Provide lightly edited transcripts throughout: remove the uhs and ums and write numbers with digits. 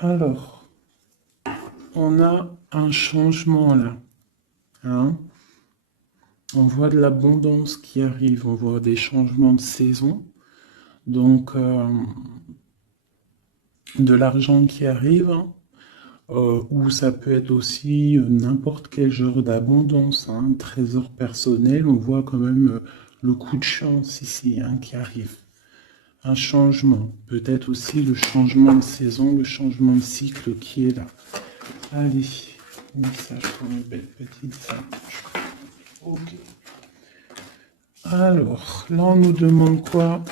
Alors, on a un changement là. Hein. On voit de l'abondance qui arrive, on voit des changements de saison. Donc, de l'argent qui arrive, hein, ou ça peut être aussi n'importe quel genre d'abondance, hein, trésor personnel. On voit quand même le coup de chance ici hein, qui arrive. Un changement, peut-être aussi le changement de saison, le changement de cycle qui est là. Allez, message pour une belle petite singe. Ok. Alors, là on nous demande quoi?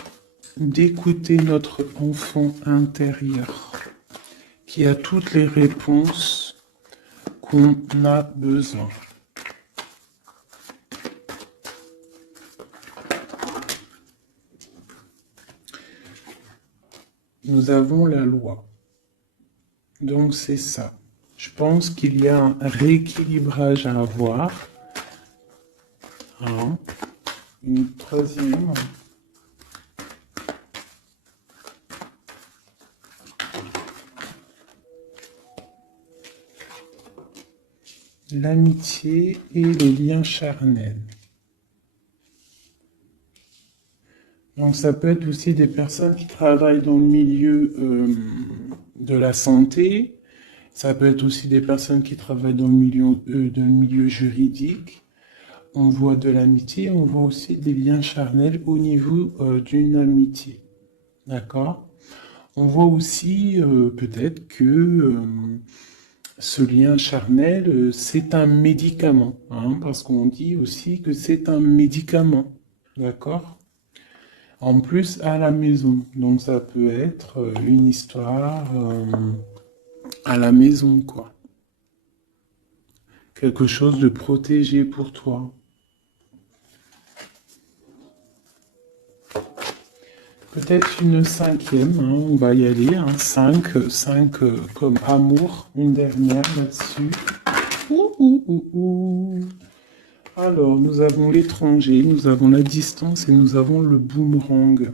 D'écouter notre enfant intérieur qui a toutes les réponses qu'on a besoin. Nous avons la loi. Donc c'est ça. Je pense qu'il y a un rééquilibrage à avoir. Hein. Une troisième. L'amitié et les liens charnels. Donc ça peut être aussi des personnes qui travaillent dans le milieu de la santé. Ça peut être aussi des personnes qui travaillent dans le milieu juridique. On voit de l'amitié, on voit aussi des liens charnels au niveau d'une amitié. D'accord? On voit aussi peut-être que ce lien charnel, c'est un médicament, hein, parce qu'on dit aussi que c'est un médicament, d'accord? En plus, à la maison. Donc ça peut être une histoire à la maison, quoi. Quelque chose de protégé pour toi. Peut-être une cinquième, hein, on va y aller, hein, 5 comme amour, une dernière là-dessus. Ouh, ouh, ouh, ouh. Alors, nous avons l'étranger, nous avons la distance et nous avons le boomerang.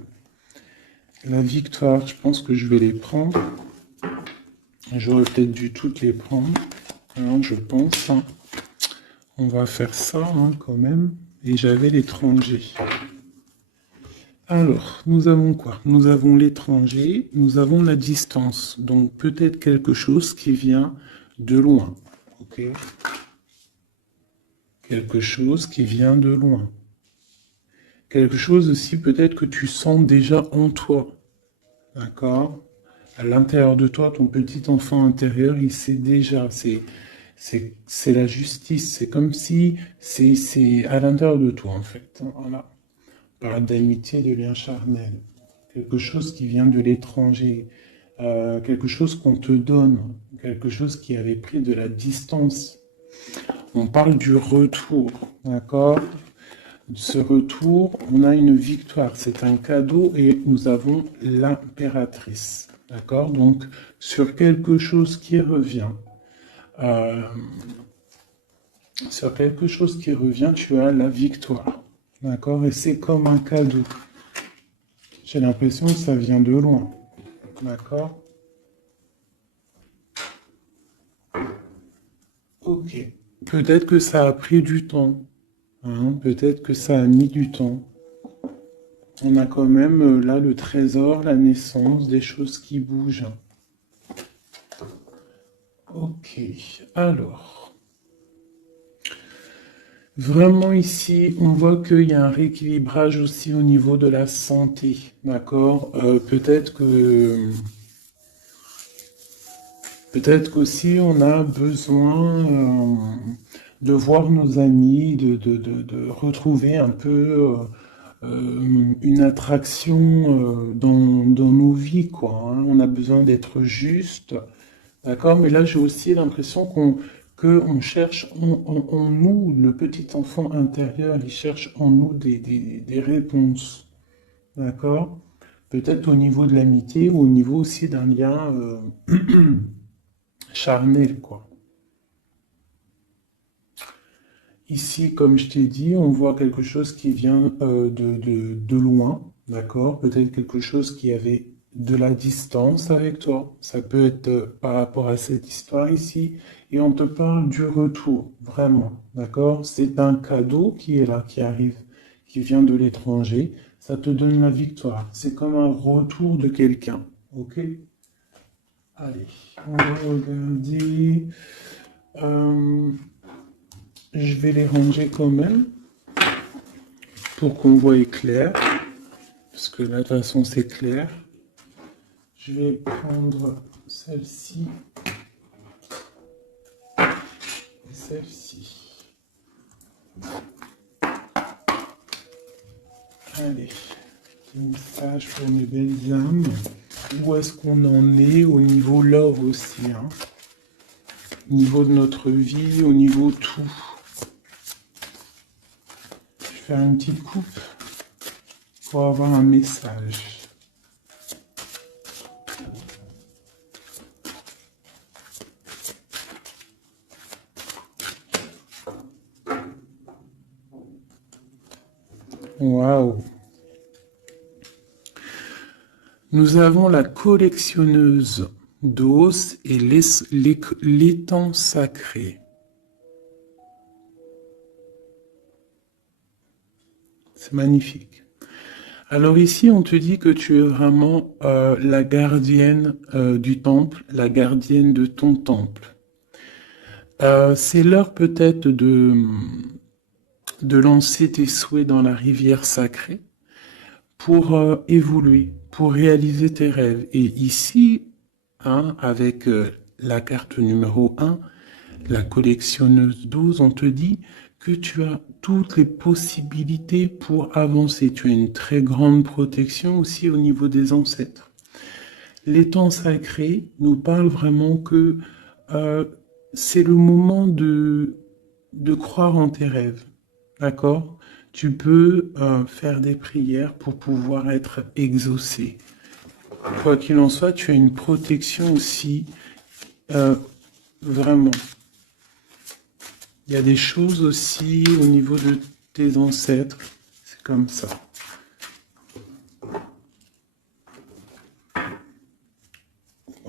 La victoire, je pense que je vais les prendre. J'aurais peut-être dû toutes les prendre, hein, je pense. Hein. On va faire ça hein, quand même. Et j'avais l'étranger. Alors, nous avons quoi? Nous avons l'étranger, nous avons la distance. Donc peut-être quelque chose qui vient de loin. Ok? Quelque chose qui vient de loin. Quelque chose aussi peut-être que tu sens déjà en toi. D'accord? À l'intérieur de toi, ton petit enfant intérieur, il sait déjà. C'est la justice. C'est comme si c'est à l'intérieur de toi, en fait. Voilà. On parle d'amitié, de lien charnel. Quelque chose qui vient de l'étranger. Quelque chose qu'on te donne. Quelque chose qui avait pris de la distance. On parle du retour. D'accord? Ce retour, on a une victoire, c'est un cadeau et nous avons l'impératrice. D'accord? Donc, sur quelque chose qui revient, euh, tu as la victoire. D'accord? Et c'est comme un cadeau. J'ai l'impression que ça vient de loin. D'accord? Ok. Peut-être que ça a pris du temps. Hein? Peut-être que ça a mis du temps. On a quand même là le trésor, la naissance, des choses qui bougent. Ok, alors, vraiment ici, on voit qu'il y a un rééquilibrage aussi au niveau de la santé, d'accord? Peut-être qu'aussi on a besoin de voir nos amis, de retrouver un peu une attraction dans nos vies, quoi. Hein. On a besoin d'être juste. D'accord, mais là j'ai aussi l'impression qu'on cherche en nous, le petit enfant intérieur, il cherche en nous des réponses. D'accord? Peut-être au niveau de l'amitié ou au niveau aussi d'un lien charnel, quoi. Ici, comme je t'ai dit, on voit quelque chose qui vient de loin, d'accord? Peut-être quelque chose qui avait de la distance avec toi. Ça peut être par rapport à cette histoire ici. Et on te parle du retour, vraiment. D'accord? C'est un cadeau qui est là, qui arrive, qui vient de l'étranger. Ça te donne la victoire. C'est comme un retour de quelqu'un. Ok? Allez, on va regarder. Euh, je vais les ranger quand même pour qu'on voie clair. Parce que là, de toute façon, c'est clair. Je vais prendre celle-ci et celle-ci. Allez, petit message pour mes belles âmes. Où est-ce qu'on en est au niveau love aussi, hein? Au niveau de notre vie, au niveau tout. Je vais faire une petite coupe pour avoir un message. Waouh! Nous avons la collectionneuse d'os et l'étang sacré. C'est magnifique. Alors ici, on te dit que tu es vraiment la gardienne du temple, la gardienne de ton temple. C'est l'heure peut-être de lancer tes souhaits dans la rivière sacrée pour évoluer, pour réaliser tes rêves. Et ici, hein, avec la carte numéro 1, la collectionneuse d'os, on te dit que tu as toutes les possibilités pour avancer. Tu as une très grande protection aussi au niveau des ancêtres. L'étang sacré nous parle vraiment que c'est le moment de croire en tes rêves. D'accord? Tu peux faire des prières pour pouvoir être exaucé. Quoi qu'il en soit, tu as une protection aussi, vraiment. Il y a des choses aussi au niveau de tes ancêtres. C'est comme ça.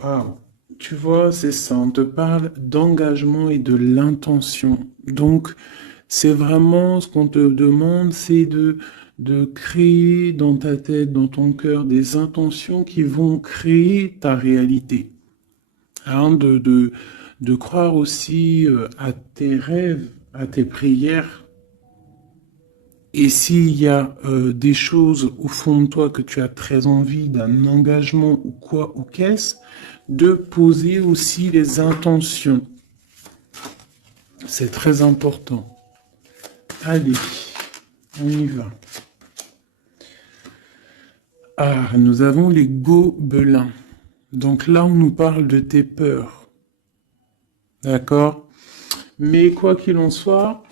Waouh. Tu vois, c'est ça. On te parle d'engagement et de l'intention. Donc, c'est vraiment ce qu'on te demande, c'est de créer dans ta tête, dans ton cœur, des intentions qui vont créer ta réalité. Hein, de croire aussi à tes rêves, à tes prières. Et s'il y a des choses au fond de toi que tu as très envie, d'un engagement ou quoi, ou qu'est-ce, de poser aussi les intentions. C'est très important. Allez, on y va. Ah, nous avons les gobelins. Donc là, on nous parle de tes peurs. D'accord? Mais quoi qu'il en soit,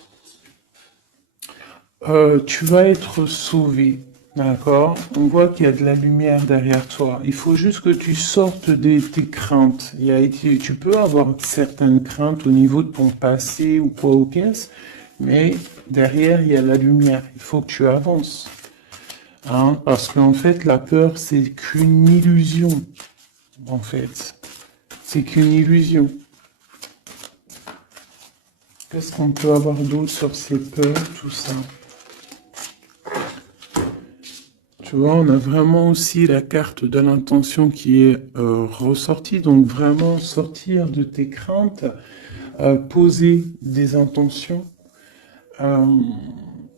tu vas être sauvé. D'accord? On voit qu'il y a de la lumière derrière toi. Il faut juste que tu sortes de tes craintes. Tu peux avoir certaines craintes au niveau de ton passé ou quoi ou qu'est-ce, mais derrière, il y a la lumière. Il faut que tu avances. Hein? Parce qu'en fait, la peur, c'est qu'une illusion. En fait, c'est qu'une illusion. Qu'est-ce qu'on peut avoir d'autre sur ces peurs, tout ça? Tu vois, on a vraiment aussi la carte de l'intention qui est ressortie. Donc vraiment sortir de tes craintes, poser des intentions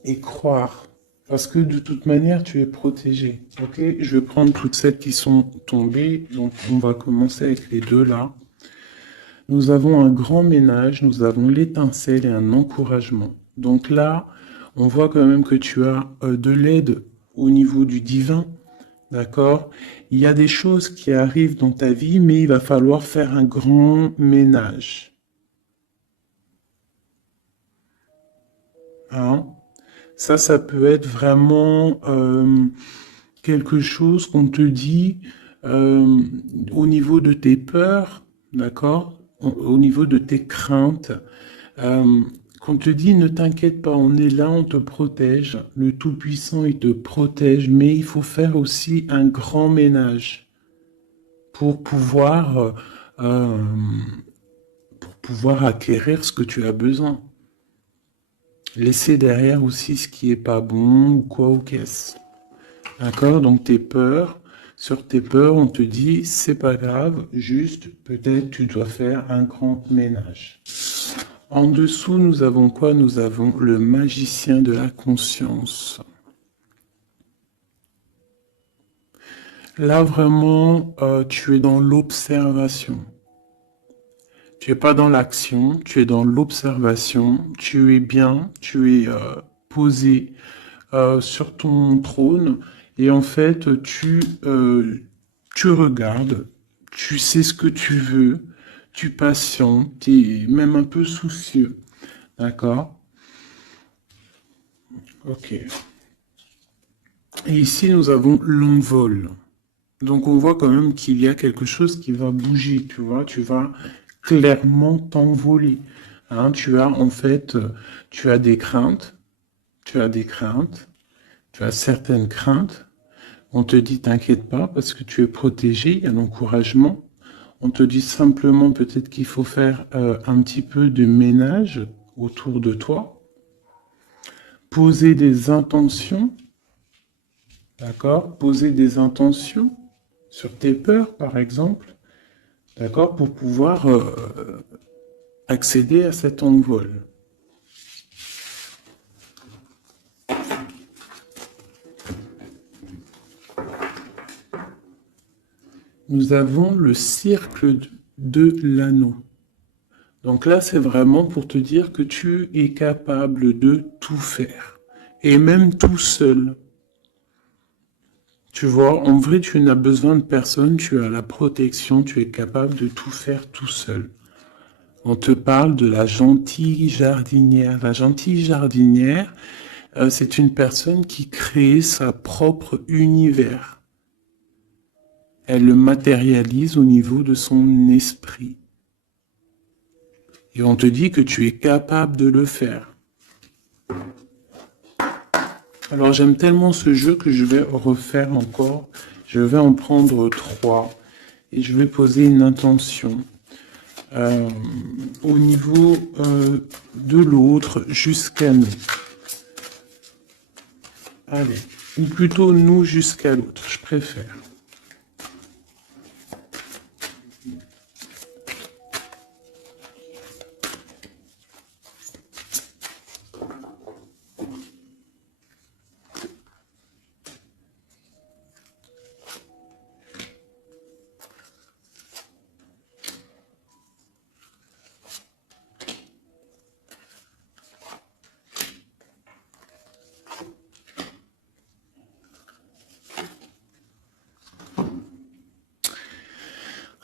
et croire. Parce que de toute manière, tu es protégé. Ok, je vais prendre toutes celles qui sont tombées. Donc on va commencer avec les deux là. Nous avons un grand ménage, nous avons l'étincelle et un encouragement. Donc là, on voit quand même que tu as de l'aide au niveau du divin, d'accord? Il y a des choses qui arrivent dans ta vie, mais il va falloir faire un grand ménage. Hein? Ça peut être vraiment quelque chose qu'on te dit au niveau de tes peurs, d'accord? Au niveau de tes craintes. Qu'on te dit, ne t'inquiète pas, on est là, on te protège. Le Tout-Puissant, il te protège, mais il faut faire aussi un grand ménage. pour euh, pouvoir acquérir ce que tu as besoin. Laisser derrière aussi ce qui est pas bon ou quoi ou qu'est-ce. D'accord? Donc tes peurs, sur tes peurs, on te dit c'est pas grave, juste peut-être tu dois faire un grand ménage. En dessous, nous avons quoi? Nous avons le magicien de la conscience. Là, vraiment, tu es dans l'observation. Tu es pas dans l'action, tu es dans l'observation. Tu es bien, tu es posé sur ton trône. Et en fait, tu regardes, tu sais ce que tu veux, tu patientes, tu es même un peu soucieux. D'accord? Ok. Et ici, nous avons l'envol. Donc, on voit quand même qu'il y a quelque chose qui va bouger, tu vois. Tu vas clairement t'envoler. Hein, tu as, en fait, tu as des craintes. Tu as des craintes. Tu as certaines craintes. On te dit, t'inquiète pas, parce que tu es protégé, il y a l'encouragement. On te dit simplement peut-être qu'il faut faire un petit peu de ménage autour de toi. Poser des intentions, d'accord? Poser des intentions sur tes peurs, par exemple, d'accord? Pour pouvoir accéder à cet envol. Nous avons le cercle de l'anneau. Donc là, c'est vraiment pour te dire que tu es capable de tout faire. Et même tout seul. Tu vois, en vrai, tu n'as besoin de personne, tu as la protection, tu es capable de tout faire tout seul. On te parle de la gentille jardinière. La gentille jardinière, c'est une personne qui crée sa propre univers. Elle le matérialise au niveau de son esprit. Et on te dit que tu es capable de le faire. Alors j'aime tellement ce jeu que je vais refaire encore. Je vais en prendre 3 et je vais poser une intention au niveau de l'autre jusqu'à nous. Allez, ou plutôt nous jusqu'à l'autre, je préfère.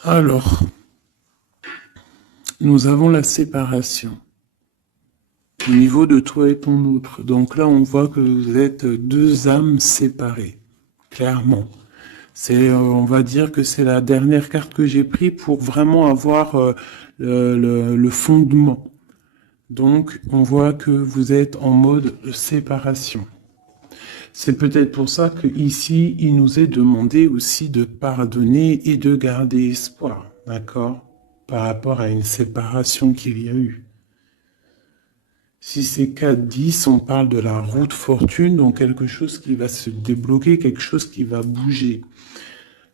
Alors, nous avons la séparation au niveau de toi et ton autre. Donc là, on voit que vous êtes deux âmes séparées, clairement. On va dire que c'est la dernière carte que j'ai prise pour vraiment avoir le fondement. Donc, on voit que vous êtes en mode séparation. C'est peut-être pour ça qu'ici, il nous est demandé aussi de pardonner et de garder espoir, d'accord? Par rapport à une séparation qu'il y a eu. Si c'est 4-10, on parle de la route fortune, donc quelque chose qui va se débloquer, quelque chose qui va bouger.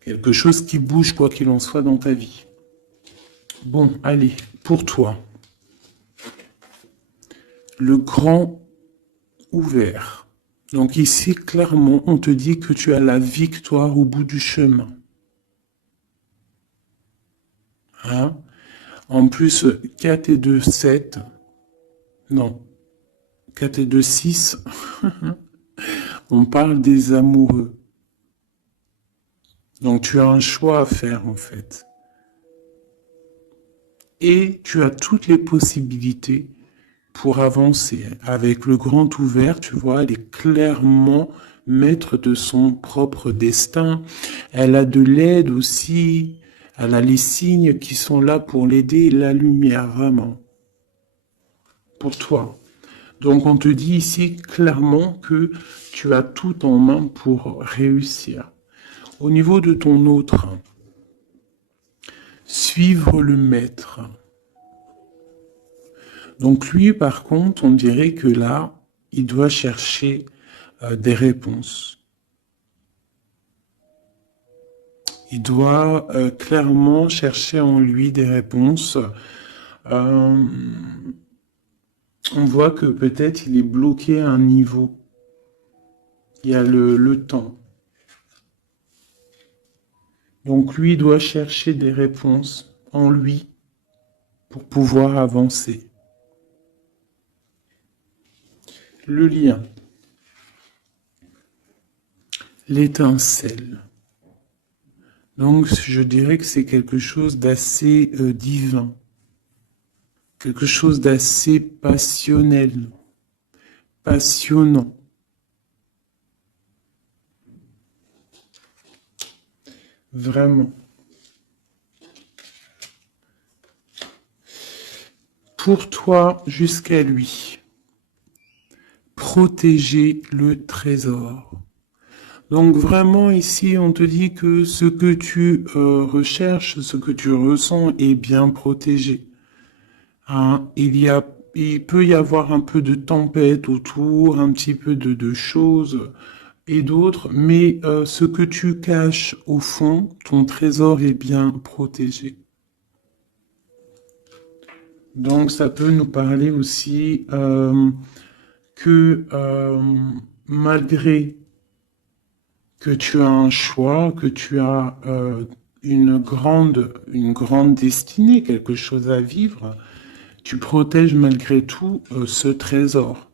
Quelque chose qui bouge quoi qu'il en soit dans ta vie. Bon, allez, pour toi. Le grand ouvert. Donc ici, clairement, on te dit que tu as la victoire au bout du chemin. Hein? En plus, 4 et 2, 7. Non. 4 et 2, 6. On parle des amoureux. Donc tu as un choix à faire en fait. Et tu as toutes les possibilités pour avancer. Avec le grand ouvert, tu vois, elle est clairement maître de son propre destin. Elle a de l'aide aussi. Elle a les signes qui sont là pour l'aider, la lumière vraiment. Pour toi. Donc on te dit ici clairement que tu as tout en main pour réussir. Au niveau de ton autre, Suivre le maître. Donc lui, par contre, on dirait que là, il doit chercher des réponses. Il doit clairement chercher en lui des réponses. On voit que peut-être il est bloqué à un niveau. Il y a le temps. Donc lui doit chercher des réponses en lui pour pouvoir avancer. Le lien. L'étincelle. Donc je dirais que c'est quelque chose d'assez divin. Quelque chose d'assez passionnel. Passionnant. Vraiment. Pour toi jusqu'à lui. Protéger le trésor. Donc vraiment ici on te dit que ce que tu recherches, ce que tu ressens est bien protégé. Hein, il peut y avoir un peu de tempête autour, un petit peu de choses et d'autres, mais ce que tu caches au fond, ton trésor est bien protégé. Donc ça peut nous parler aussi que malgré que tu as un choix, que tu as une grande destinée, quelque chose à vivre, tu protèges malgré tout ce trésor.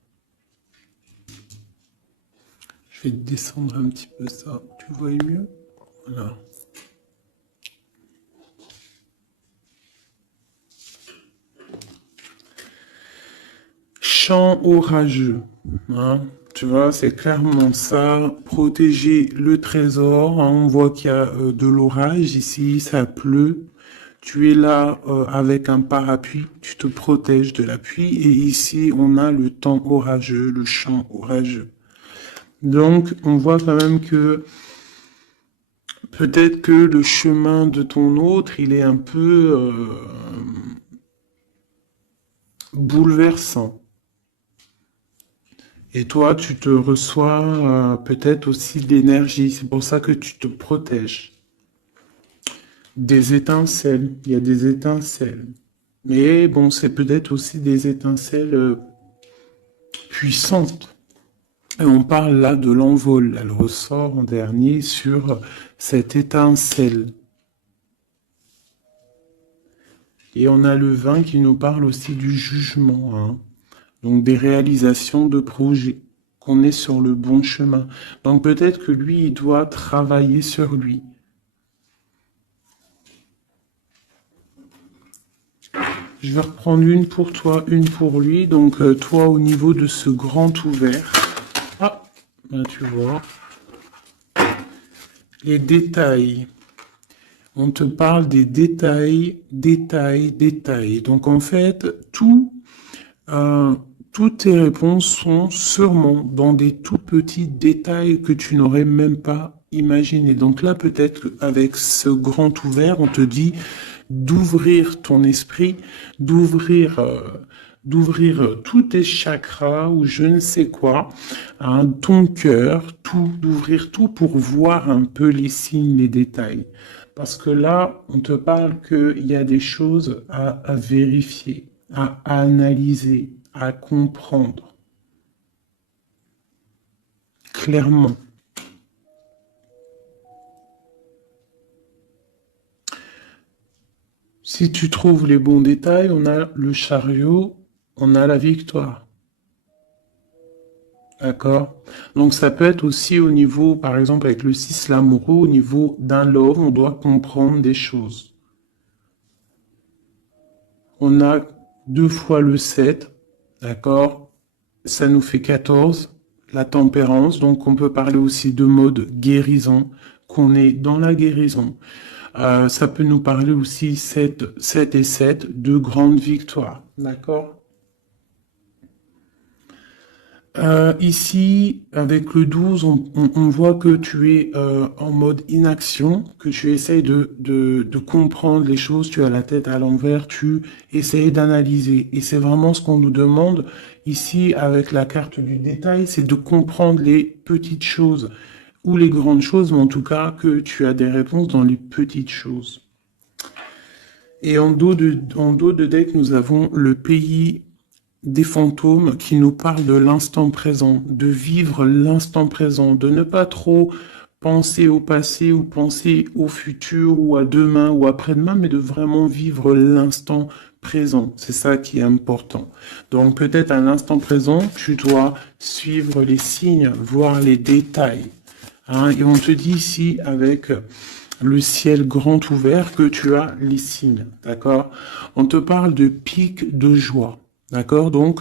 Je vais descendre un petit peu ça. Tu vois mieux? Voilà. Chant orageux. Hein, tu vois, c'est clairement ça. Protéger le trésor. Hein, on voit qu'il y a de l'orage ici, ça pleut. Tu es là avec un parapluie, tu te protèges de la pluie. Et ici, on a le temps orageux, le chant orageux. Donc, on voit quand même que peut-être que le chemin de ton autre, il est un peu bouleversant. Et toi, tu te reçois peut-être aussi de l'énergie. C'est pour ça que tu te protèges. Des étincelles. Il y a des étincelles. Mais bon, c'est peut-être aussi des étincelles puissantes. Et on parle là de l'envol. Elle ressort en dernier sur cette étincelle. Et on a le vin qui nous parle aussi du jugement. Hein. Donc des réalisations de projets, qu'on est sur le bon chemin. Donc peut-être que lui, il doit travailler sur lui. Je vais reprendre une pour toi, une pour lui. Donc toi, au niveau de ce grand ouvert. Ah, là, tu vois. Les détails. On te parle des détails, détails, détails. Donc en fait, toutes tes réponses sont sûrement dans des tout petits détails que tu n'aurais même pas imaginé. Donc là, peut-être qu'avec ce grand ouvert, on te dit d'ouvrir ton esprit, d'ouvrir tous tes chakras ou je ne sais quoi, hein, ton cœur, tout, d'ouvrir tout pour voir un peu les signes, les détails. Parce que là, on te parle qu'il y a des choses à vérifier, à analyser, à comprendre. Clairement. Si tu trouves les bons détails, on a le chariot, on a la victoire. D'accord? Donc ça peut être aussi au niveau, par exemple avec le 6 l'amoureux, au niveau d'un love, on doit comprendre des choses. On a 2 fois le 7, d'accord? Ça nous fait 14, la tempérance, donc on peut parler aussi de mode guérison, qu'on est dans la guérison. Ça peut nous parler aussi 7 et 7, de grandes victoires, d'accord? Ici, avec le 12, on voit que tu es en mode inaction, que tu essayes de comprendre les choses, tu as la tête à l'envers, tu essayes d'analyser. Et c'est vraiment ce qu'on nous demande ici avec la carte du détail, c'est de comprendre les petites choses ou les grandes choses, mais en tout cas que tu as des réponses dans les petites choses. Et en dos de deck, nous avons le pays des fantômes qui nous parlent de l'instant présent, de vivre l'instant présent, de ne pas trop penser au passé ou penser au futur ou à demain ou après-demain, mais de vraiment vivre l'instant présent. C'est ça qui est important. Donc peut-être à l'instant présent, tu dois suivre les signes, voir les détails. Hein, et on te dit ici avec le ciel grand ouvert que tu as les signes, d'accord? On te parle de pic de joie, d'accord? Donc,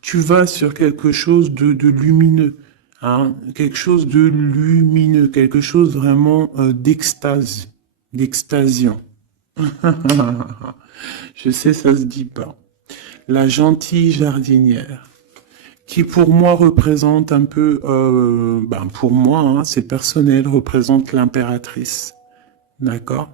tu vas sur quelque chose de lumineux, hein? Quelque chose de lumineux, quelque chose vraiment d'extase, d'extasiant. Je sais, ça se dit pas. La gentille jardinière, qui pour moi représente un peu, pour moi, hein, c'est personnel, représente l'impératrice. D'accord?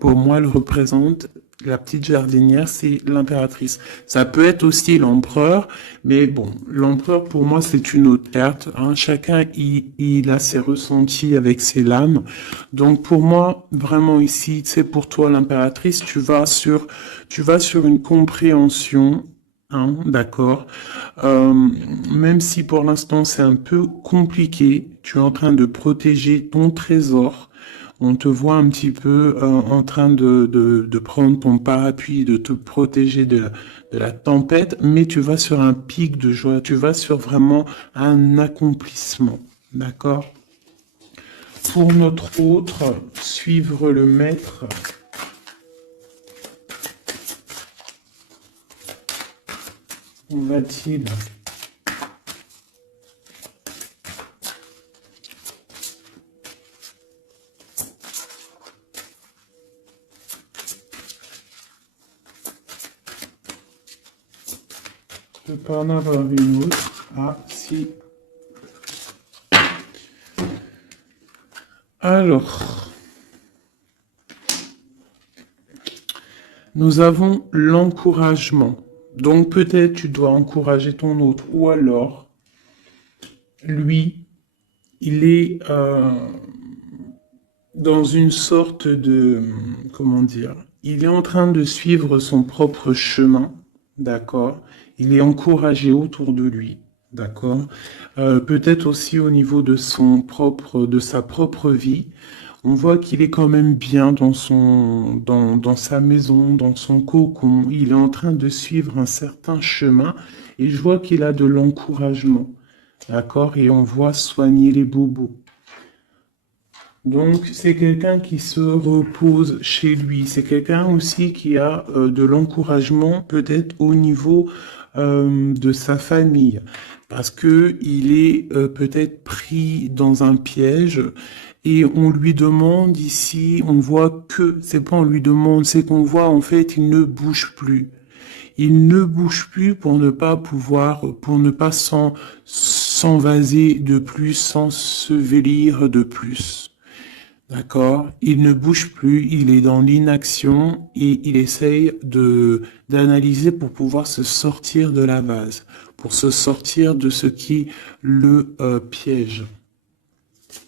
Pour moi, elle représente la petite jardinière, c'est l'impératrice. Ça peut être aussi l'empereur, mais bon, l'empereur pour moi c'est une autre carte. Hein. Chacun il a ses ressentis avec ses lames. Donc pour moi, vraiment ici, c'est pour toi l'impératrice, tu vas sur une compréhension. Hein, d'accord. Même si pour l'instant c'est un peu compliqué, tu es en train de protéger ton trésor. On te voit un petit peu en train de prendre ton parapluie, de te protéger de la tempête, mais tu vas sur un pic de joie, tu vas sur vraiment un accomplissement. D'accord? Pour notre autre, suivre le maître. Où va-t-il? Je peux pas en avoir une autre. Ah, si. Alors, nous avons l'encouragement. Donc peut-être tu dois encourager ton autre. Ou alors, lui, il est dans une sorte de... Comment dire? Il est en train de suivre son propre chemin. D'accord? Il est encouragé autour de lui. D'accord? Peut-être aussi au niveau de de sa propre vie. On voit qu'il est quand même bien dans sa maison, dans son cocon. Il est en train de suivre un certain chemin et je vois qu'il a de l'encouragement. D'accord? Et on voit soigner les bobos. Donc, c'est quelqu'un qui se repose chez lui. C'est quelqu'un aussi qui a de l'encouragement, peut-être au niveau de sa famille, parce que il est peut-être pris dans un piège et on lui demande ici, on voit que, c'est pas on lui demande, c'est qu'on voit en fait, il ne bouge plus. Il ne bouge plus pour ne pas pouvoir, pour ne pas s'envaser de plus, s'ensevelir de plus. D'accord? Il ne bouge plus, il est dans l'inaction et il essaye d'analyser pour pouvoir se sortir de la vase, pour se sortir de ce qui le piège.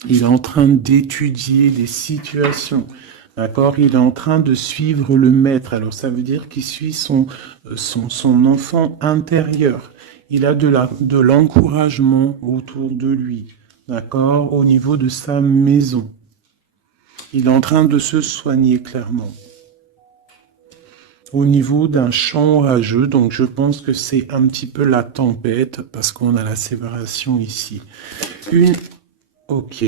Il est en train d'étudier des situations. D'accord? Il est en train de suivre le maître. Alors ça veut dire qu'il suit son enfant intérieur. Il a de l'encouragement autour de lui. D'accord? Au niveau de sa maison. Il est en train de se soigner clairement. Au niveau d'un champ orageux, donc je pense que c'est un petit peu la tempête, parce qu'on a la séparation ici. Ok.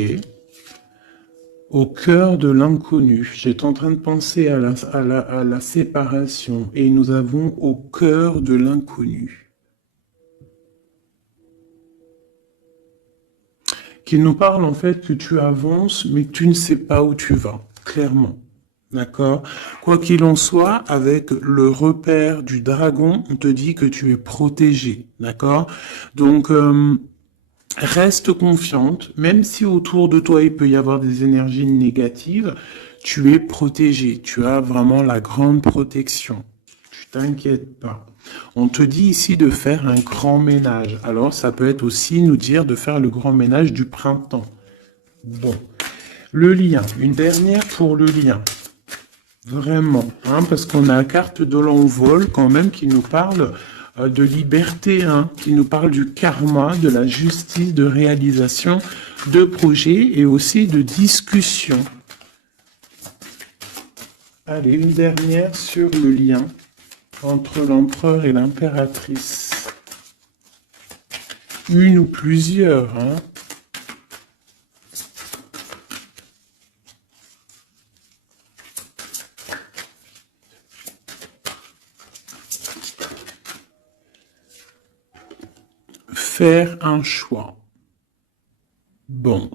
Au cœur de l'inconnu. J'étais en train de penser à la séparation, et nous avons au cœur de l'inconnu. Qui nous parle en fait que tu avances, mais que tu ne sais pas où tu vas, clairement. D'accord? Quoi qu'il en soit, avec le repère du dragon, on te dit que tu es protégé. D'accord? Donc, Reste confiante, même si autour de toi il peut y avoir des énergies négatives, tu es protégé, tu as vraiment la grande protection. Tu t'inquiètes pas. On te dit ici de faire un grand ménage. Alors ça peut être aussi nous dire de faire le grand ménage du printemps. Bon, le lien, une dernière pour le lien. Vraiment, hein, parce qu'on a la carte de l'envol quand même qui nous parle de liberté, hein, qui nous parle du karma, de la justice, de réalisation, de projets et aussi de discussion. Allez, une dernière sur le lien entre l'empereur et l'impératrice. Une ou plusieurs, hein. Faire un choix. Bon.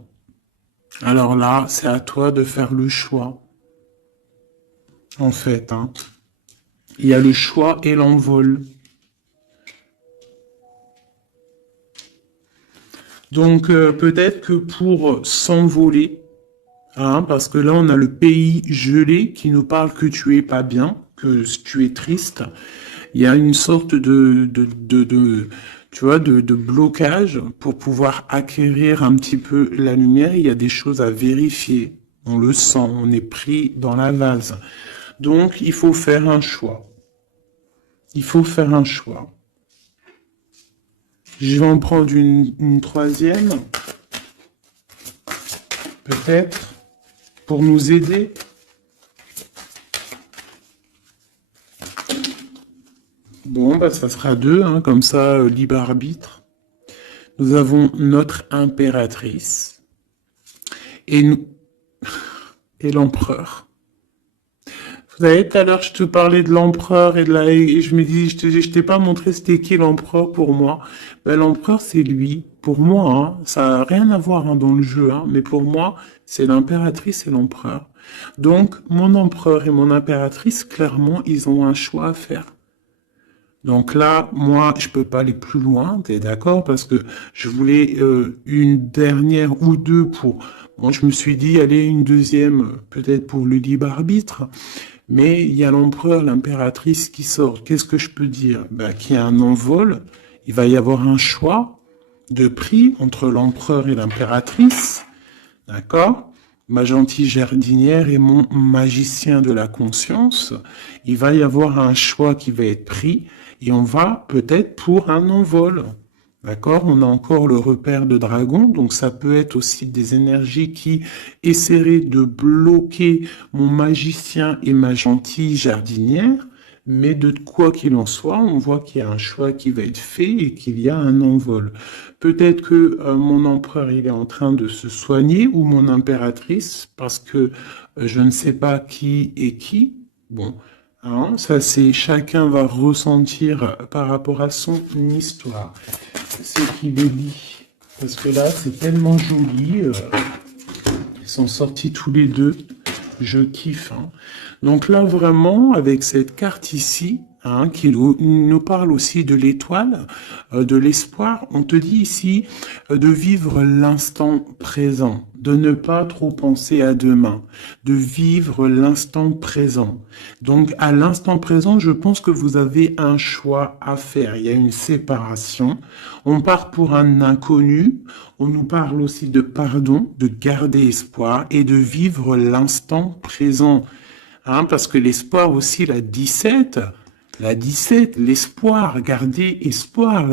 Alors là, c'est à toi de faire le choix. En fait, hein. Il y a le choix et l'envol. Donc peut-être que pour s'envoler, hein, parce que là on a le pays gelé qui nous parle que tu es pas bien, que tu es triste. Il y a une sorte tu vois, de blocage pour pouvoir acquérir un petit peu la lumière. Il y a des choses à vérifier. On le sent, on est pris dans la vase. Donc il faut faire un choix. Il faut faire un choix. Je vais en prendre une troisième, peut-être, pour nous aider. Bon, bah ça sera deux, hein, comme ça, libre arbitre. Nous avons notre impératrice et nous et l'empereur. Vous savez, tout à l'heure, je te parlais de l'empereur et je me dis, je t'ai pas montré c'était qui l'empereur pour moi. Ben, l'empereur, c'est lui. Pour moi, hein, ça n'a rien à voir hein, dans le jeu, hein, mais pour moi, c'est l'impératrice et l'empereur. Donc, mon empereur et mon impératrice, clairement, ils ont un choix à faire. Donc là, moi, je peux pas aller plus loin, t'es d'accord? Parce que je voulais une dernière ou deux pour... Moi, je me suis dit, allez, une deuxième, peut-être pour le libre arbitre. Mais il y a l'empereur, l'impératrice qui sort. Qu'est-ce que je peux dire? Ben, qu'il y a un envol. Il va y avoir un choix de prix entre l'empereur et l'impératrice. D'accord? Ma gentille jardinière et mon magicien de la conscience. Il va y avoir un choix qui va être pris et on va peut-être pour un envol. D'accord? On a encore le repère de dragon, donc ça peut être aussi des énergies qui essaieraient de bloquer mon magicien et ma gentille jardinière. Mais de quoi qu'il en soit, on voit qu'il y a un choix qui va être fait et qu'il y a un envol. Peut-être que mon empereur il est en train de se soigner ou mon impératrice parce que je ne sais pas qui est qui. Bon, hein, ça c'est chacun va ressentir par rapport à son histoire. Ce qu'il est dit. Parce que là c'est tellement joli. Ils sont sortis tous les deux. Je kiffe. Hein. Donc là, vraiment, avec cette carte ici, hein, qui nous parle aussi de l'étoile, de l'espoir, on te dit ici de vivre l'instant présent, de ne pas trop penser à demain, de vivre l'instant présent. Donc à l'instant présent, je pense que vous avez un choix à faire. Il y a une séparation. On part pour un inconnu. On nous parle aussi de pardon, de garder espoir et de vivre l'instant présent. Hein, parce que l'espoir aussi, la 17, l'espoir, garder espoir,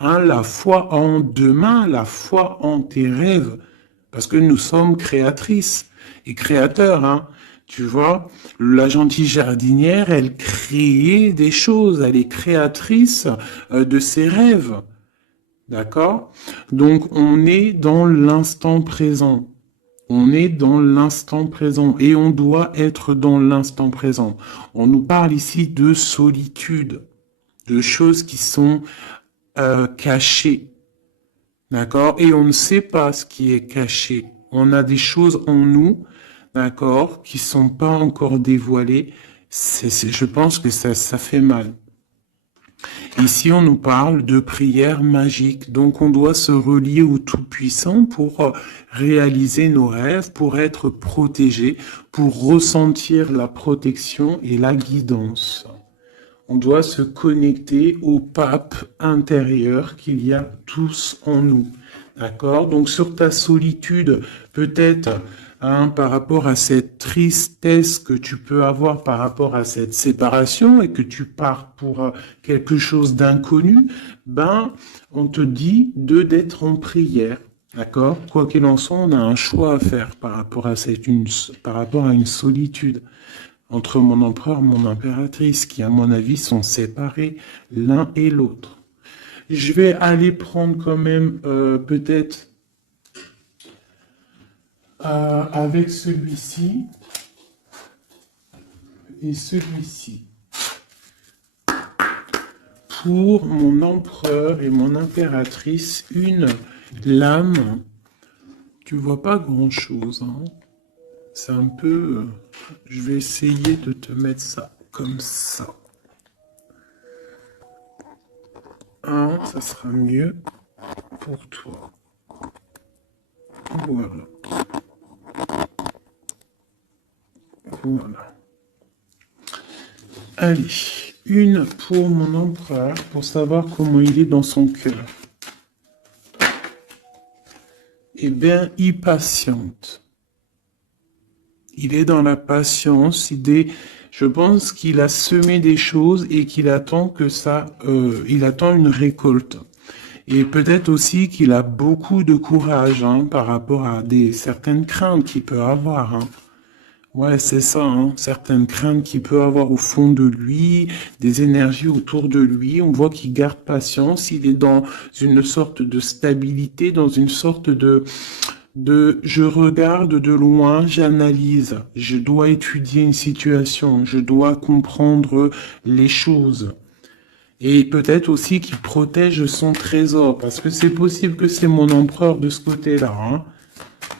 hein, la foi en demain, la foi en tes rêves. Parce que nous sommes créatrices et créateurs, hein. Tu vois, la gentille jardinière, elle crée des choses, elle est créatrice de ses rêves. D'accord? Donc, on est dans l'instant présent. On est dans l'instant présent et on doit être dans l'instant présent. On nous parle ici de solitude, de choses qui sont cachées. D'accord? Et on ne sait pas ce qui est caché. On a des choses en nous, d'accord, qui sont pas encore dévoilées. Je pense que ça fait mal. Ici, on nous parle de prière magique. Donc, on doit se relier au Tout-Puissant pour réaliser nos rêves, pour être protégé, pour ressentir la protection et la guidance. On doit se connecter au pape intérieur qu'il y a tous en nous. D'accord? Donc, sur ta solitude, peut-être, par rapport à cette tristesse que tu peux avoir par rapport à cette séparation et que tu pars pour quelque chose d'inconnu, on te dit d'être en prière. D'accord? Quoi qu'il en soit, on a un choix à faire par rapport à par rapport à une solitude entre mon empereur et mon impératrice, qui, à mon avis, sont séparés l'un et l'autre. Je vais aller prendre quand même peut-être avec celui-ci et celui-ci. Pour mon empereur et mon impératrice, une lame. Tu vois pas grand-chose, hein. C'est un peu... je vais essayer de te mettre ça comme ça. Ça sera mieux pour toi. Voilà. Voilà. Allez, une pour mon empereur, pour savoir comment il est dans son cœur. Eh bien, il patiente. Il est dans la patience, je pense qu'il a semé des choses et qu'il attend que il attend une récolte. Et peut-être aussi qu'il a beaucoup de courage par rapport à certaines craintes qu'il peut avoir. Ouais, c'est ça, certaines craintes qu'il peut avoir au fond de lui, des énergies autour de lui. On voit qu'il garde patience, il est dans une sorte de stabilité, dans une sorte de je regarde de loin, j'analyse, je dois étudier une situation, je dois comprendre les choses. Et peut-être aussi qu'il protège son trésor, parce que c'est possible que c'est mon empereur de ce côté-là.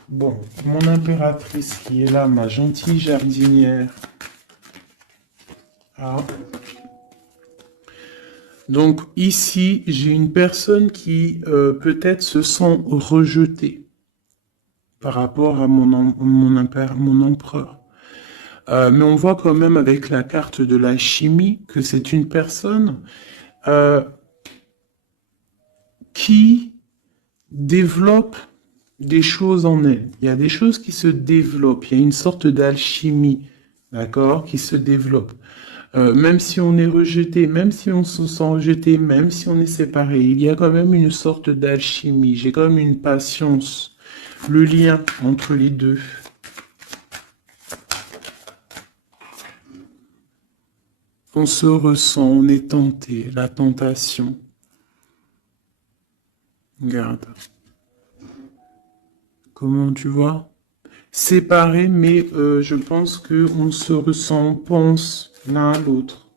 Bon, mon impératrice qui est là, ma gentille jardinière. Donc ici, j'ai une personne qui peut-être se sent rejetée par rapport à mon empereur. Mais on voit quand même avec la carte de la chimie que c'est une personne qui développe des choses en elle. Il y a des choses qui se développent. Il y a une sorte d'alchimie, d'accord, qui se développe. Même si on est rejeté, même si on se sent rejeté, même si on est séparé, il y a quand même une sorte d'alchimie. J'ai quand même une patience. Le lien entre les deux. On se ressent, on est tenté, la tentation. Regarde. Comment tu vois? Séparés, mais je pense qu'on se ressent, on pense l'un à l'autre.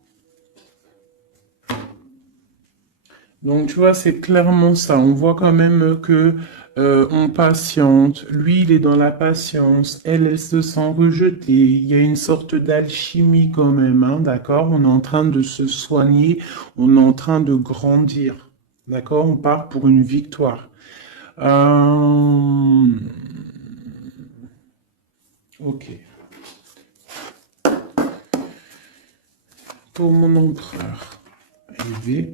Donc tu vois, c'est clairement ça. On voit quand même que on patiente. Lui, il est dans la patience. Elle se sent rejetée. Il y a une sorte d'alchimie quand même, d'accord? On est en train de se soigner. On est en train de grandir. D'accord? On part pour une victoire. Ok. Pour mon empereur. Élevé.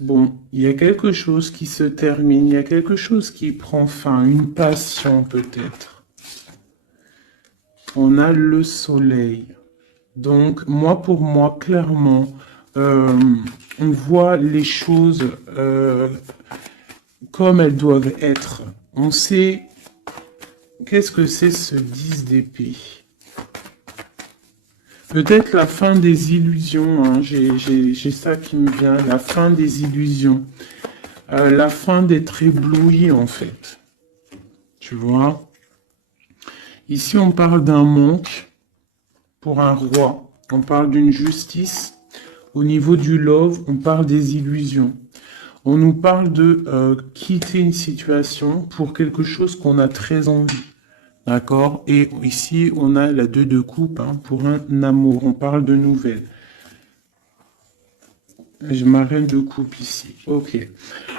Bon, il y a quelque chose qui se termine, il y a quelque chose qui prend fin, une passion peut-être. On a le soleil. Donc, pour moi, clairement, on voit les choses comme elles doivent être. On sait qu'est-ce que c'est ce 10 d'épée. Peut-être la fin des illusions, j'ai ça qui me vient, la fin des illusions. La fin d'être ébloui, en fait. Tu vois? Ici, on parle d'un manque pour un roi. On parle d'une justice. Au niveau du love, on parle des illusions. On nous parle de quitter une situation pour quelque chose qu'on a très envie. D'accord? Et ici, on a la 2 de coupe pour un amour. On parle de nouvelles. J'ai ma reine de coupe ici. Ok.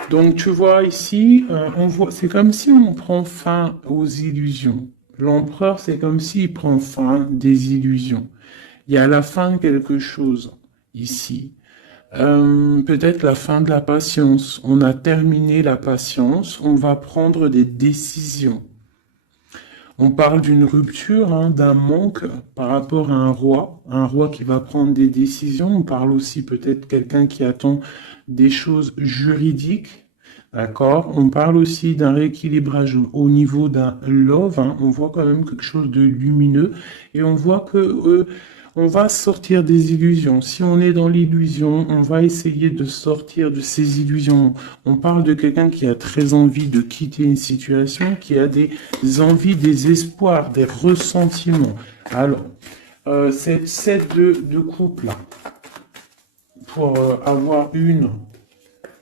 Donc tu vois ici, on voit, c'est comme si on prend fin aux illusions. L'empereur, c'est comme s'il prend fin des illusions. Il y a la fin de quelque chose ici. Peut-être la fin de la patience. On a terminé la patience. On va prendre des décisions. On parle d'une rupture, hein, d'un manque par rapport à un roi qui va prendre des décisions. On parle aussi peut-être quelqu'un qui attend des choses juridiques, d'accord? On parle aussi d'un rééquilibrage au niveau d'un love, hein. On voit quand même quelque chose de lumineux et on voit que on va sortir des illusions. Si on est dans l'illusion, on va essayer de sortir de ces illusions. On parle de quelqu'un qui a très envie de quitter une situation, qui a des envies, des espoirs, des ressentiments. Alors, cette set de couple là, pour avoir une,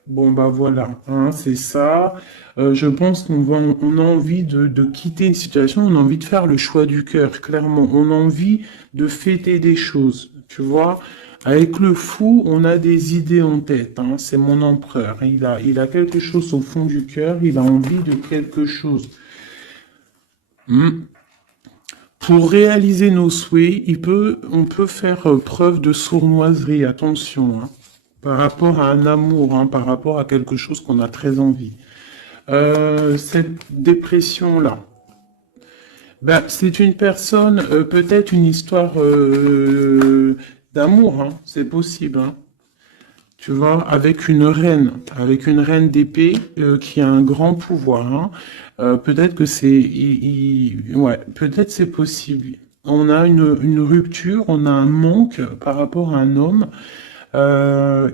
bon bah voilà, hein, c'est ça. Je pense on a envie de quitter une situation, on a envie de faire le choix du cœur, clairement. On a envie de fêter des choses, tu vois. Avec le fou, on a des idées en tête, hein. C'est mon empereur. Il a quelque chose au fond du cœur, il a envie de quelque chose. Hmm. Pour réaliser nos souhaits, on peut faire preuve de sournoiserie, attention, hein, par rapport à un amour, hein, par rapport à quelque chose qu'on a très envie. Cette dépression-là, ben, c'est une personne, peut-être une histoire d'amour, hein, c'est possible, hein. Tu vois, avec une reine d'épée qui a un grand pouvoir, hein. Peut-être que ouais, peut-être c'est possible. On a une rupture, on a un manque par rapport à un homme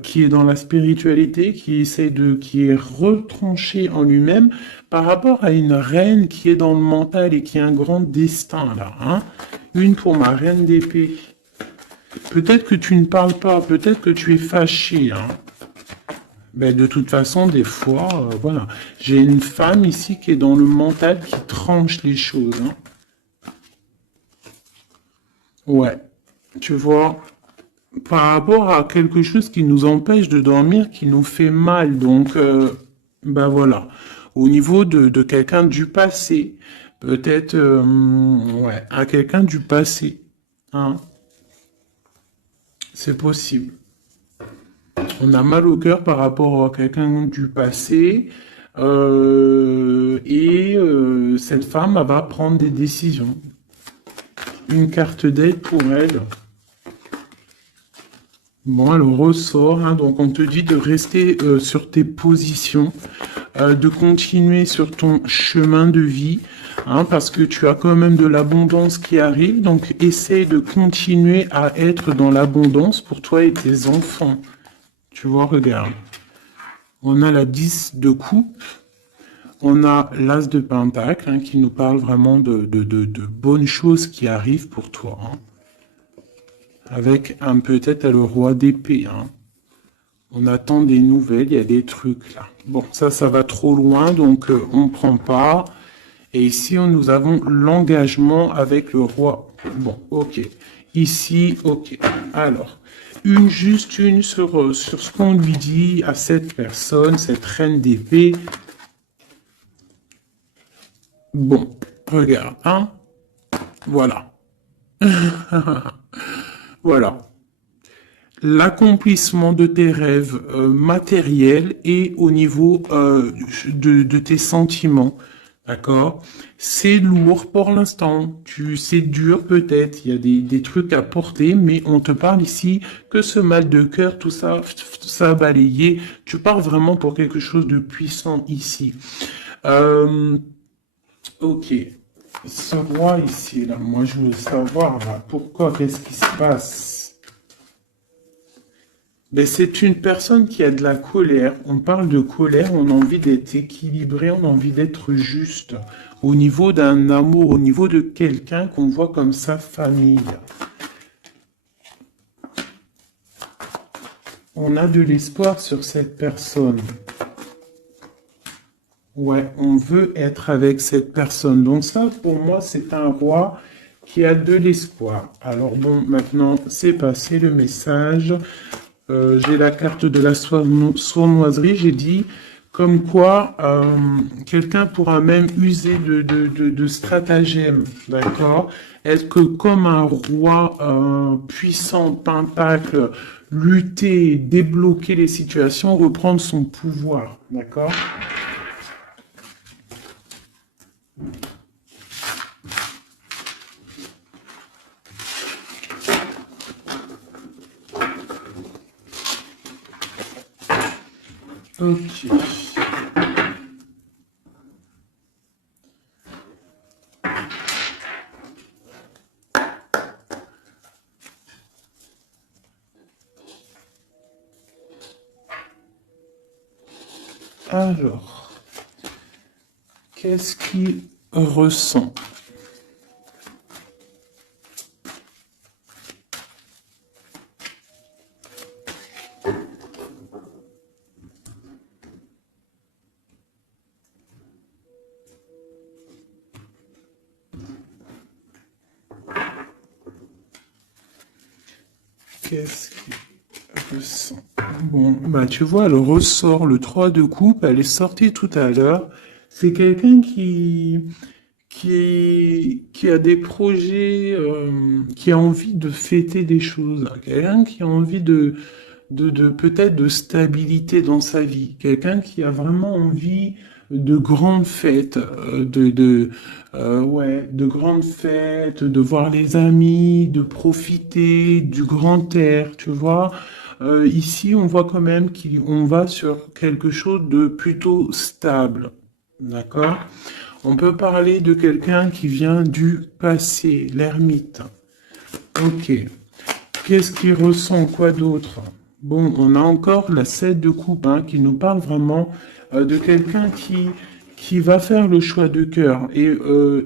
qui est dans la spiritualité, qui est retranché en lui-même par rapport à une reine qui est dans le mental et qui a un grand destin là, hein. Une pour ma reine d'épée. Peut-être que tu ne parles pas, peut-être que tu es fâché, hein. Mais de toute façon, des fois, voilà. J'ai une femme ici qui est dans le mental qui tranche les choses, hein. Ouais. Tu vois, par rapport à quelque chose qui nous empêche de dormir, qui nous fait mal. Donc, ben voilà. Au niveau de quelqu'un du passé, peut-être, ouais, à quelqu'un du passé, hein. C'est possible. On a mal au cœur par rapport à quelqu'un du passé. Cette femme, elle va prendre des décisions. Une carte d'aide pour elle. Bon, elle ressort, hein, donc on te dit de rester sur tes positions, de continuer sur ton chemin de vie, hein, parce que tu as quand même de l'abondance qui arrive, donc essaye de continuer à être dans l'abondance pour toi et tes enfants. Tu vois, regarde. On a la 10 de coupe, on a l'as de pentacle, hein, qui nous parle vraiment de bonnes choses qui arrivent pour toi, hein. Avec peut-être le roi d'épée, hein. On attend des nouvelles, il y a des trucs là. Bon, ça va trop loin, donc on prend pas. Et ici, nous avons l'engagement avec le roi. Bon, ok. Ici, ok. Alors, juste une sur ce qu'on lui dit à cette personne, cette reine d'épée. Bon, regarde, hein. Voilà. Voilà. L'accomplissement de tes rêves matériels et au niveau de tes sentiments. D'accord? C'est lourd pour l'instant. C'est dur peut-être. Il y a des trucs à porter, mais on te parle ici que ce mal de cœur, tout ça balayé. Tu pars vraiment pour quelque chose de puissant ici. Ok. Ce roi ici, là, moi je veux savoir là, pourquoi, qu'est-ce qui se passe? Ben, c'est une personne qui a de la colère. On parle de colère, on a envie d'être équilibré, on a envie d'être juste. Au niveau d'un amour, au niveau de quelqu'un qu'on voit comme sa famille. On a de l'espoir sur cette personne. Ouais, on veut être avec cette personne. Donc ça, pour moi, c'est un roi qui a de l'espoir. Alors bon, maintenant, c'est passé le message. j'ai la carte de la sournoiserie, j'ai dit comme quoi quelqu'un pourra même user de stratagèmes, d'accord? Est-ce que comme un roi puissant, pentacle, lutter, débloquer les situations, reprendre son pouvoir, d'accord? Ok. Alors, qu'est-ce qu'il ressent? Qu'est-ce qu'il ressent? Bon, bah tu vois, elle ressort le 3 de coupe, elle est sortie tout à l'heure. C'est quelqu'un qui a des projets, qui a envie de fêter des choses, quelqu'un qui a envie de peut-être de stabilité dans sa vie, quelqu'un qui a vraiment envie de grandes fêtes, ouais, de grandes fêtes, de voir les amis, de profiter du grand air, tu vois. Ici, on voit quand même qu'on va sur quelque chose de plutôt stable, d'accord? On peut parler de quelqu'un qui vient du passé, l'ermite. Ok. Qu'est-ce qu'il ressent? Quoi d'autre? Bon, on a encore la 7 de coupe hein, qui nous parle vraiment de quelqu'un qui va faire le choix de cœur. Et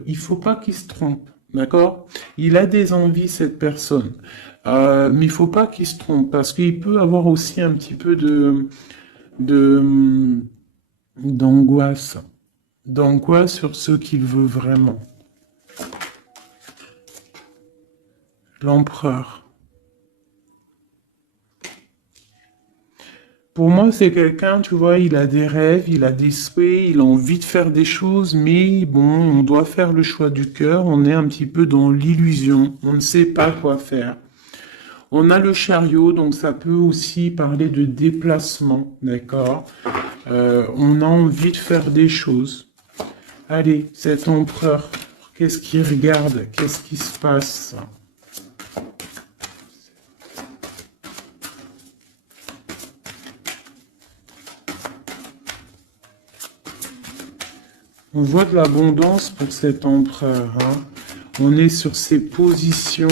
il faut pas qu'il se trompe, d'accord? Il a des envies, cette personne. Mais il faut pas qu'il se trompe parce qu'il peut avoir aussi un petit peu de, d'angoisse. D'angoisse sur ce qu'il veut vraiment. L'empereur. Pour moi, c'est quelqu'un, tu vois, il a des rêves, il a des souhaits, il a envie de faire des choses, mais bon, on doit faire le choix du cœur, on est un petit peu dans l'illusion, on ne sait pas quoi faire. On a le chariot, donc ça peut aussi parler de déplacement, d'accord? On a envie de faire des choses. Allez, cet empereur, qu'est-ce qu'il regarde? Qu'est-ce qui se passe? On voit de l'abondance pour cet empereur. Hein. On est sur ses positions,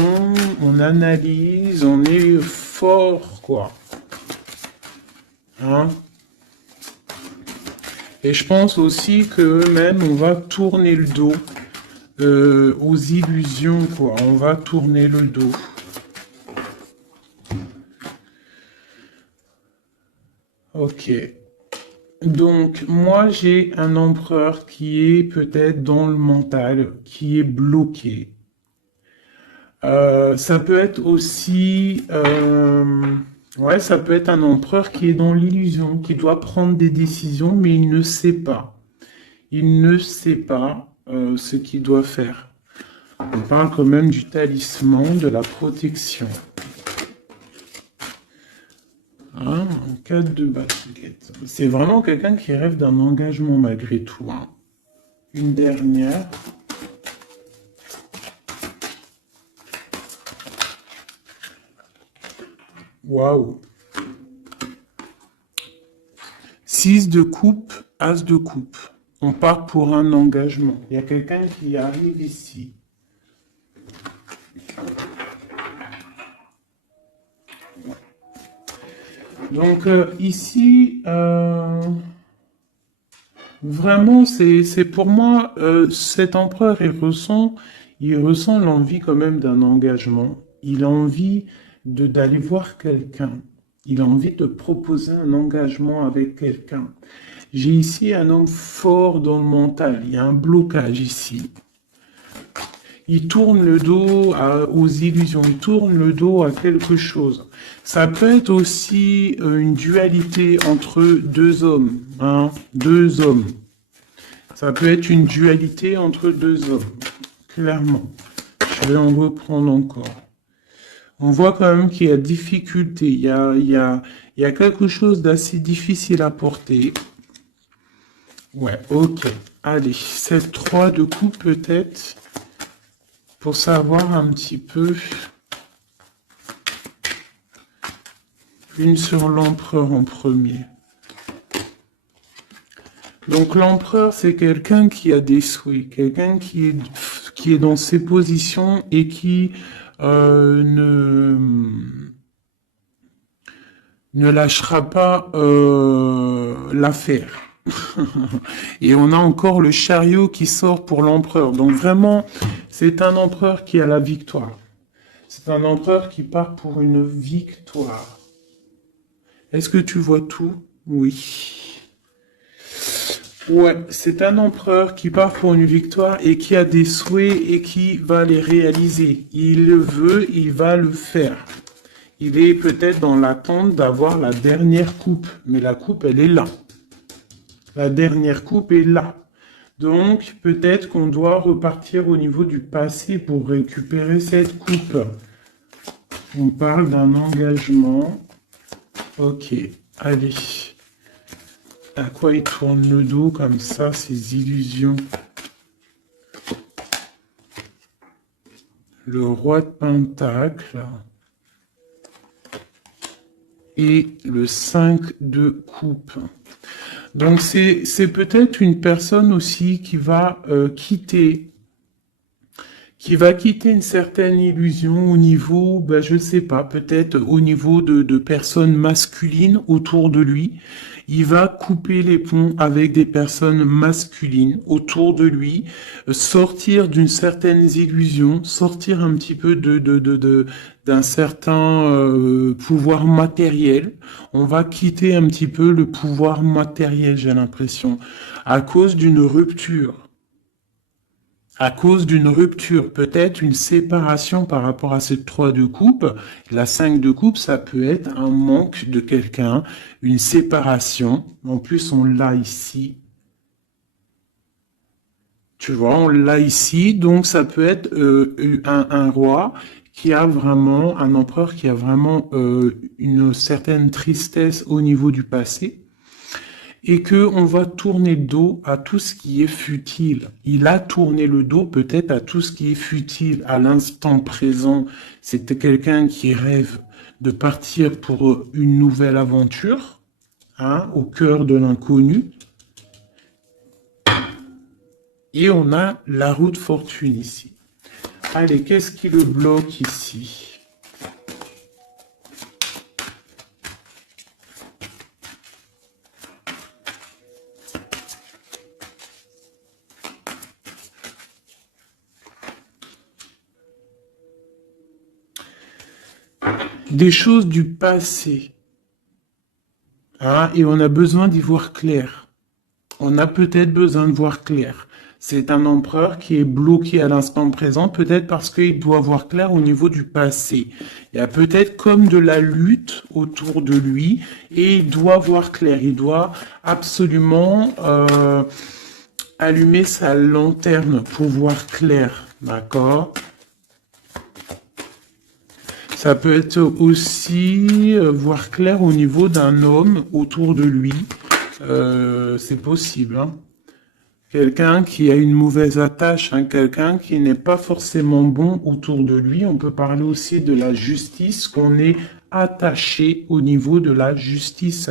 on analyse, on est fort, quoi. Hein. Et je pense aussi qu'eux-mêmes, on va tourner le dos aux illusions, quoi. On va tourner le dos. Ok. Donc, moi, j'ai un empereur qui est peut-être dans le mental, qui est bloqué. Ça peut être aussi, ouais, ça peut être un empereur qui est dans l'illusion, qui doit prendre des décisions, mais il ne sait pas. Il ne sait pas ce qu'il doit faire. On parle quand même du talisman, de la protection. Hein, un 4 de baguette. C'est vraiment quelqu'un qui rêve d'un engagement malgré tout. Hein. Une dernière. Waouh. 6 de coupe, as de coupe. On part pour un engagement. Il y a quelqu'un qui arrive ici. Donc ici, vraiment, c'est pour moi, cet empereur, il ressent l'envie quand même d'un engagement. Il a envie d'aller voir quelqu'un. Il a envie de proposer un engagement avec quelqu'un. J'ai ici un homme fort dans le mental. Il y a un blocage ici. Il tourne le dos aux illusions, il tourne le dos à quelque chose. Ça peut être aussi une dualité entre deux hommes, hein, deux hommes. Ça peut être une dualité entre deux hommes, clairement. Je vais en reprendre encore. On voit quand même qu'il y a difficulté, il y a quelque chose d'assez difficile à porter. Ouais, ok. Allez, cette 3 de coupe peut-être, pour savoir un petit peu. Une sur l'empereur en premier. Donc l'empereur, c'est quelqu'un qui a des souhaits, quelqu'un qui est dans ses positions et qui ne lâchera pas l'affaire. Et on a encore le chariot qui sort pour l'empereur. Donc vraiment, c'est un empereur qui a la victoire. C'est un empereur qui part pour une victoire. Est-ce que tu vois tout? Oui. Ouais, c'est un empereur qui part pour une victoire et qui a des souhaits et qui va les réaliser. Il le veut, il va le faire. Il est peut-être dans l'attente d'avoir la dernière coupe, mais la coupe, elle est là. La dernière coupe est là. Donc, peut-être qu'on doit repartir au niveau du passé pour récupérer cette coupe. On parle d'un engagement. Ok, allez. À quoi il tourne le dos comme ça, ces illusions? Le roi de Pentacle. Et le 5 de coupe. Donc c'est peut-être une personne aussi qui va quitter une certaine illusion au niveau, ben, je sais pas, peut-être au niveau de personnes masculines autour de lui. Il va couper les ponts avec des personnes masculines autour de lui, sortir d'une certaine illusion, sortir un petit peu d'un certain pouvoir matériel. On va quitter un petit peu le pouvoir matériel, j'ai l'impression, à cause d'une rupture. À cause d'une rupture, peut-être une séparation par rapport à cette 3 de coupe. La 5 de coupe, ça peut être un manque de quelqu'un, une séparation. En plus, on l'a ici. Tu vois, on l'a ici. Donc, ça peut être un roi qui a vraiment, un empereur qui a vraiment une certaine tristesse au niveau du passé. Et que on va tourner le dos à tout ce qui est futile. Il a tourné le dos peut-être à tout ce qui est futile à l'instant présent. C'était quelqu'un qui rêve de partir pour une nouvelle aventure, hein, au cœur de l'inconnu. Et on a la roue de fortune ici. Allez, qu'est-ce qui le bloque ici? Des choses du passé. Ah, et on a besoin d'y voir clair. On a peut-être besoin de voir clair. C'est un empereur qui est bloqué à l'instant présent, peut-être parce qu'il doit voir clair au niveau du passé. Il y a peut-être comme de la lutte autour de lui, et il doit voir clair. Il doit absolument allumer sa lanterne pour voir clair. D'accord ? Ça peut être aussi voir clair au niveau d'un homme autour de lui. C'est possible. Hein. Quelqu'un qui a une mauvaise attache, hein, quelqu'un qui n'est pas forcément bon autour de lui. On peut parler aussi de la justice, qu'on est attaché au niveau de la justice.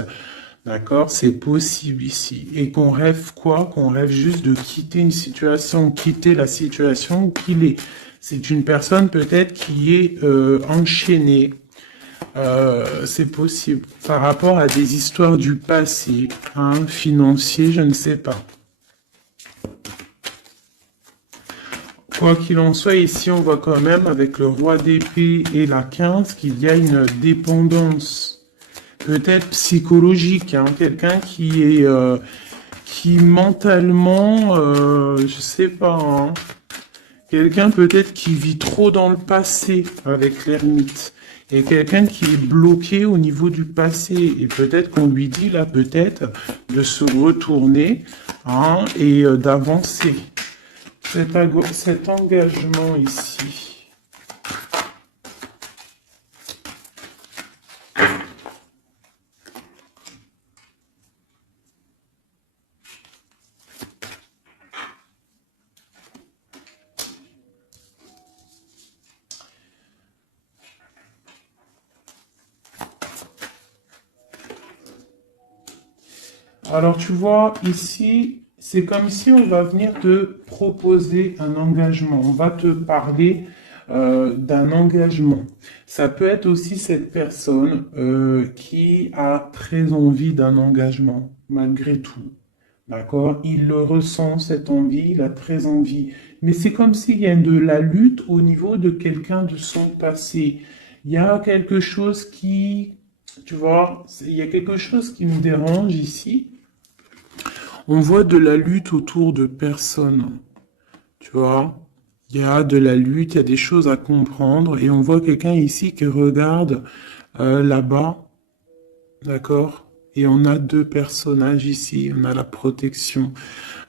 D'accord? C'est possible ici. Et qu'on rêve quoi? Qu'on rêve juste de quitter une situation, quitter la situation qu'il est. C'est une personne peut-être qui est enchaînée. C'est possible. Par rapport à des histoires du passé, hein, financier, je ne sais pas. Quoi qu'il en soit, ici, on voit quand même, avec le roi d'épée et la 15, qu'il y a une dépendance, peut-être psychologique, hein, quelqu'un qui est, qui mentalement, je sais pas, hein, Quelqu'un peut-être qui vit trop dans le passé avec l'ermite. Et quelqu'un qui est bloqué au niveau du passé. Et peut-être qu'on lui dit là, peut-être, de se retourner hein, et d'avancer. Cet engagement ici. Alors tu vois, ici, c'est comme si on va venir te proposer un engagement. On va te parler d'un engagement. Ça peut être aussi cette personne qui a très envie d'un engagement, malgré tout. D'accord? Il le ressent, cette envie, il a très envie. Mais c'est comme s'il y a de la lutte au niveau de quelqu'un de son passé. Il y a quelque chose qui, tu vois, il y a quelque chose qui me dérange ici. On voit de la lutte autour de personnes, tu vois. Il y a de la lutte, il y a des choses à comprendre, et on voit quelqu'un ici qui regarde là-bas, d'accord? Et on a deux personnages ici, on a la protection,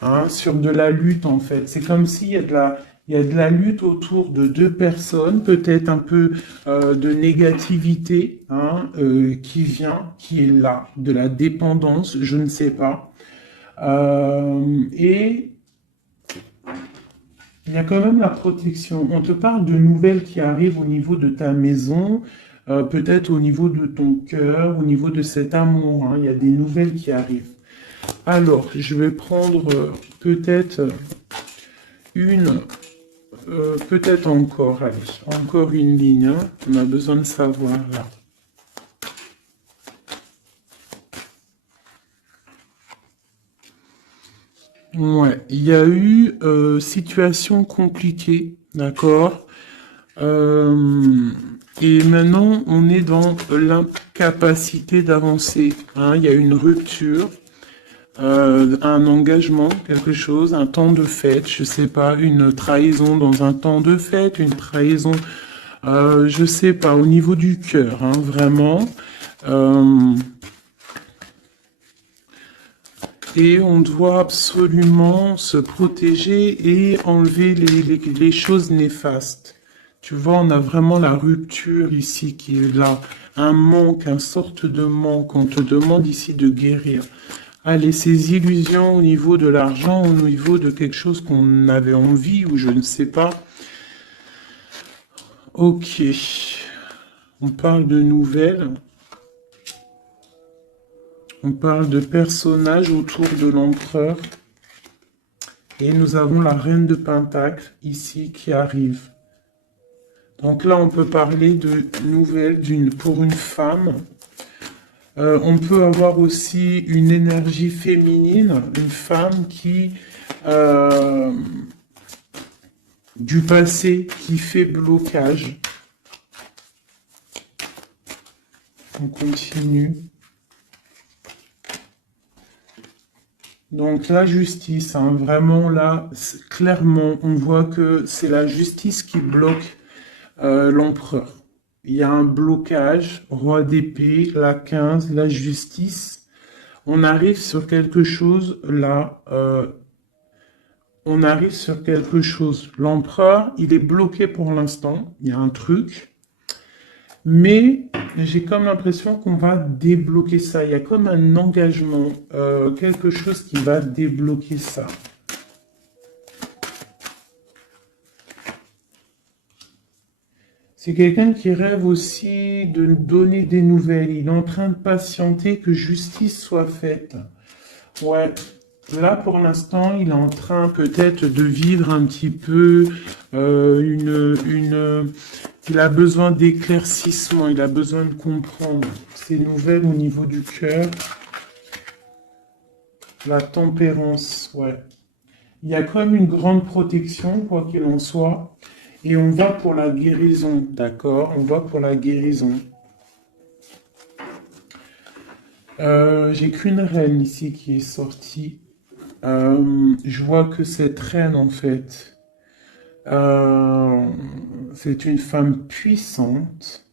hein, sur de la lutte en fait. C'est comme s'il y a il y a de la lutte autour de deux personnes, peut-être un peu de négativité, hein, qui vient, qui est là, de la dépendance, je ne sais pas. Et il y a quand même la protection. On te parle de nouvelles qui arrivent au niveau de ta maison, peut-être au niveau de ton cœur, au niveau de cet amour, hein. Il y a des nouvelles qui arrivent. Alors, je vais prendre peut-être une, peut-être encore, allez, encore une ligne, hein. On a besoin de savoir là. Ouais, il y a eu situation compliquée, d'accord? Euh, et maintenant, on est dans l'incapacité d'avancer, hein. Il y a une rupture, un engagement, quelque chose, un temps de fête, je sais pas, une trahison dans un temps de fête, une trahison, je sais pas, au niveau du cœur, hein, vraiment. Euh, Et on doit absolument se protéger et enlever les choses néfastes. Tu vois, on a vraiment la rupture ici qui est là. Un manque, une sorte de manque. On te demande ici de guérir. Allez, ces illusions au niveau de l'argent, au niveau de quelque chose qu'on avait envie ou je ne sais pas. Ok. On parle de nouvelles. On parle de personnages autour de l'empereur. Et nous avons la reine de Pentacle ici qui arrive. Donc là, on peut parler de nouvelles pour une femme. On peut avoir aussi une énergie féminine, une femme qui du passé qui fait blocage. On continue. Donc la justice, hein, vraiment là, clairement, on voit que c'est la justice qui bloque l'empereur. Il y a un blocage, roi d'épée, la 15, la justice. On arrive sur quelque chose là, on arrive sur quelque chose. L'empereur, il est bloqué pour l'instant, il y a un truc, mais j'ai comme l'impression qu'on va débloquer ça. Il y a comme un engagement, quelque chose qui va débloquer ça. C'est quelqu'un qui rêve aussi de donner des nouvelles. Il est en train de patienter que justice soit faite. Ouais. Là, pour l'instant, il est en train peut-être de vivre un petit peu il a besoin d'éclaircissement, il a besoin de comprendre ces nouvelles au niveau du cœur. La tempérance, ouais. Il y a comme une grande protection, quoi qu'il en soit. Et on va pour la guérison, d'accord? On va pour la guérison. J'ai qu'une reine ici qui est sortie. Je vois que cette reine, en fait, Euh, c'est une femme puissante.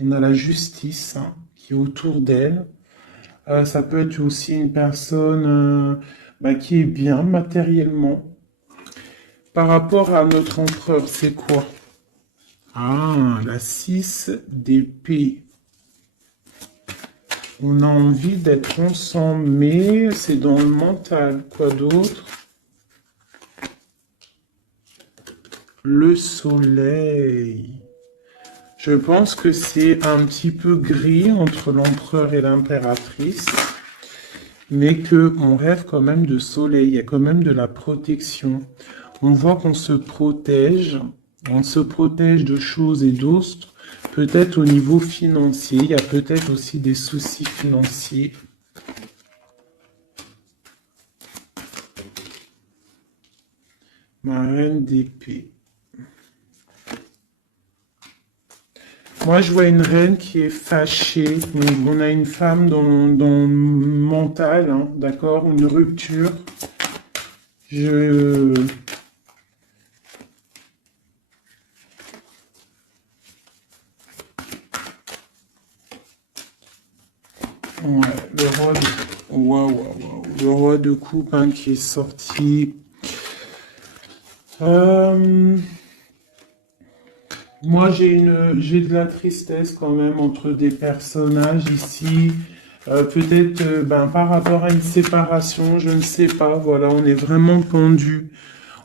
On a la justice hein, qui est autour d'elle. Ça peut être aussi une personne qui est bien matériellement. Par rapport à notre empereur, c'est quoi? Ah, la 6 d'épée. On a envie d'être ensemble, mais c'est dans le mental. Quoi d'autre? Le soleil. Je pense que c'est un petit peu gris entre l'empereur et l'impératrice, mais qu'on rêve quand même de soleil, il y a quand même de la protection. On voit qu'on se protège, on se protège de choses et d'autres, peut-être au niveau financier, il y a peut-être aussi des soucis financiers. Ma reine d'épée. Moi, je vois une reine qui est fâchée. Donc, on a une femme dans le mental, hein, d'accord? Une rupture. Je... Ouais, le roi de... Waouh, waouh, waouh. Le roi de coupe hein, qui est sorti. Moi, j'ai de la tristesse quand même entre des personnages ici. Peut-être par rapport à une séparation, je ne sais pas. Voilà, on est vraiment pendu.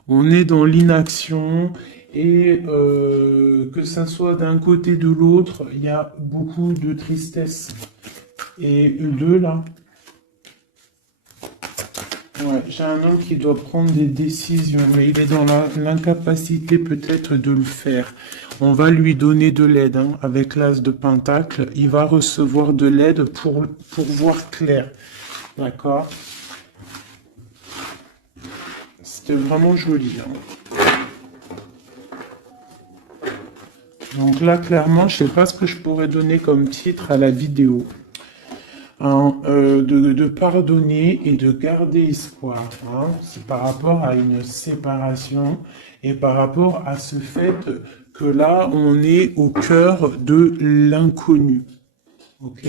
On est dans l'inaction et que ça soit d'un côté ou de l'autre, il y a beaucoup de tristesse. Et deux là, ouais, j'ai un homme qui doit prendre des décisions, mais il est dans l'incapacité peut-être de le faire. On va lui donner de l'aide hein, avec l'as de Pentacle. Il va recevoir de l'aide pour voir clair. D'accord? C'était vraiment joli. Hein. Donc là, clairement, je sais pas ce que je pourrais donner comme titre à la vidéo. Hein, de pardonner et de garder espoir. Hein. C'est par rapport à une séparation et par rapport à ce fait que là, on est au cœur de l'inconnu. Ok?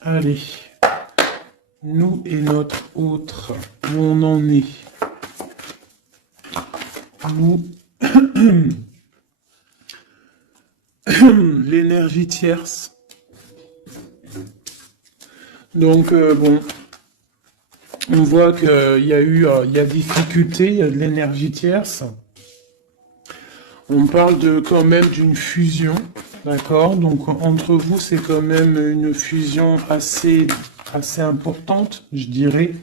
Allez, nous et notre autre, où on en est. Nous, l'énergie tierce. Donc, bon, on voit qu'il y a il y a difficulté, il y a de l'énergie tierce. On parle quand même d'une fusion, d'accord? Donc, entre vous, c'est quand même une fusion assez importante, je dirais.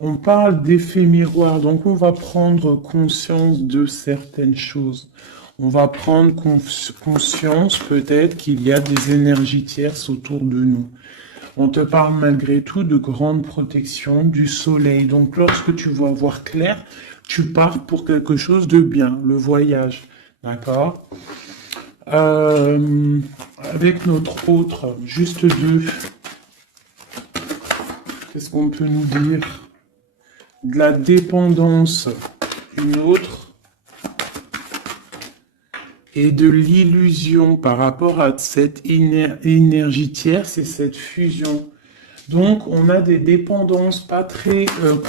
On parle d'effet miroir, donc on va prendre conscience de certaines choses. On va prendre conscience peut-être qu'il y a des énergies tierces autour de nous. On te parle malgré tout de grande protection du soleil. Donc lorsque tu vas voir clair, tu pars pour quelque chose de bien, le voyage. D'accord? Avec notre autre, juste deux. Qu'est-ce qu'on peut nous dire? De la dépendance, une autre, et de l'illusion par rapport à cette énergie tierce et cette fusion. Donc, on a des dépendances pas très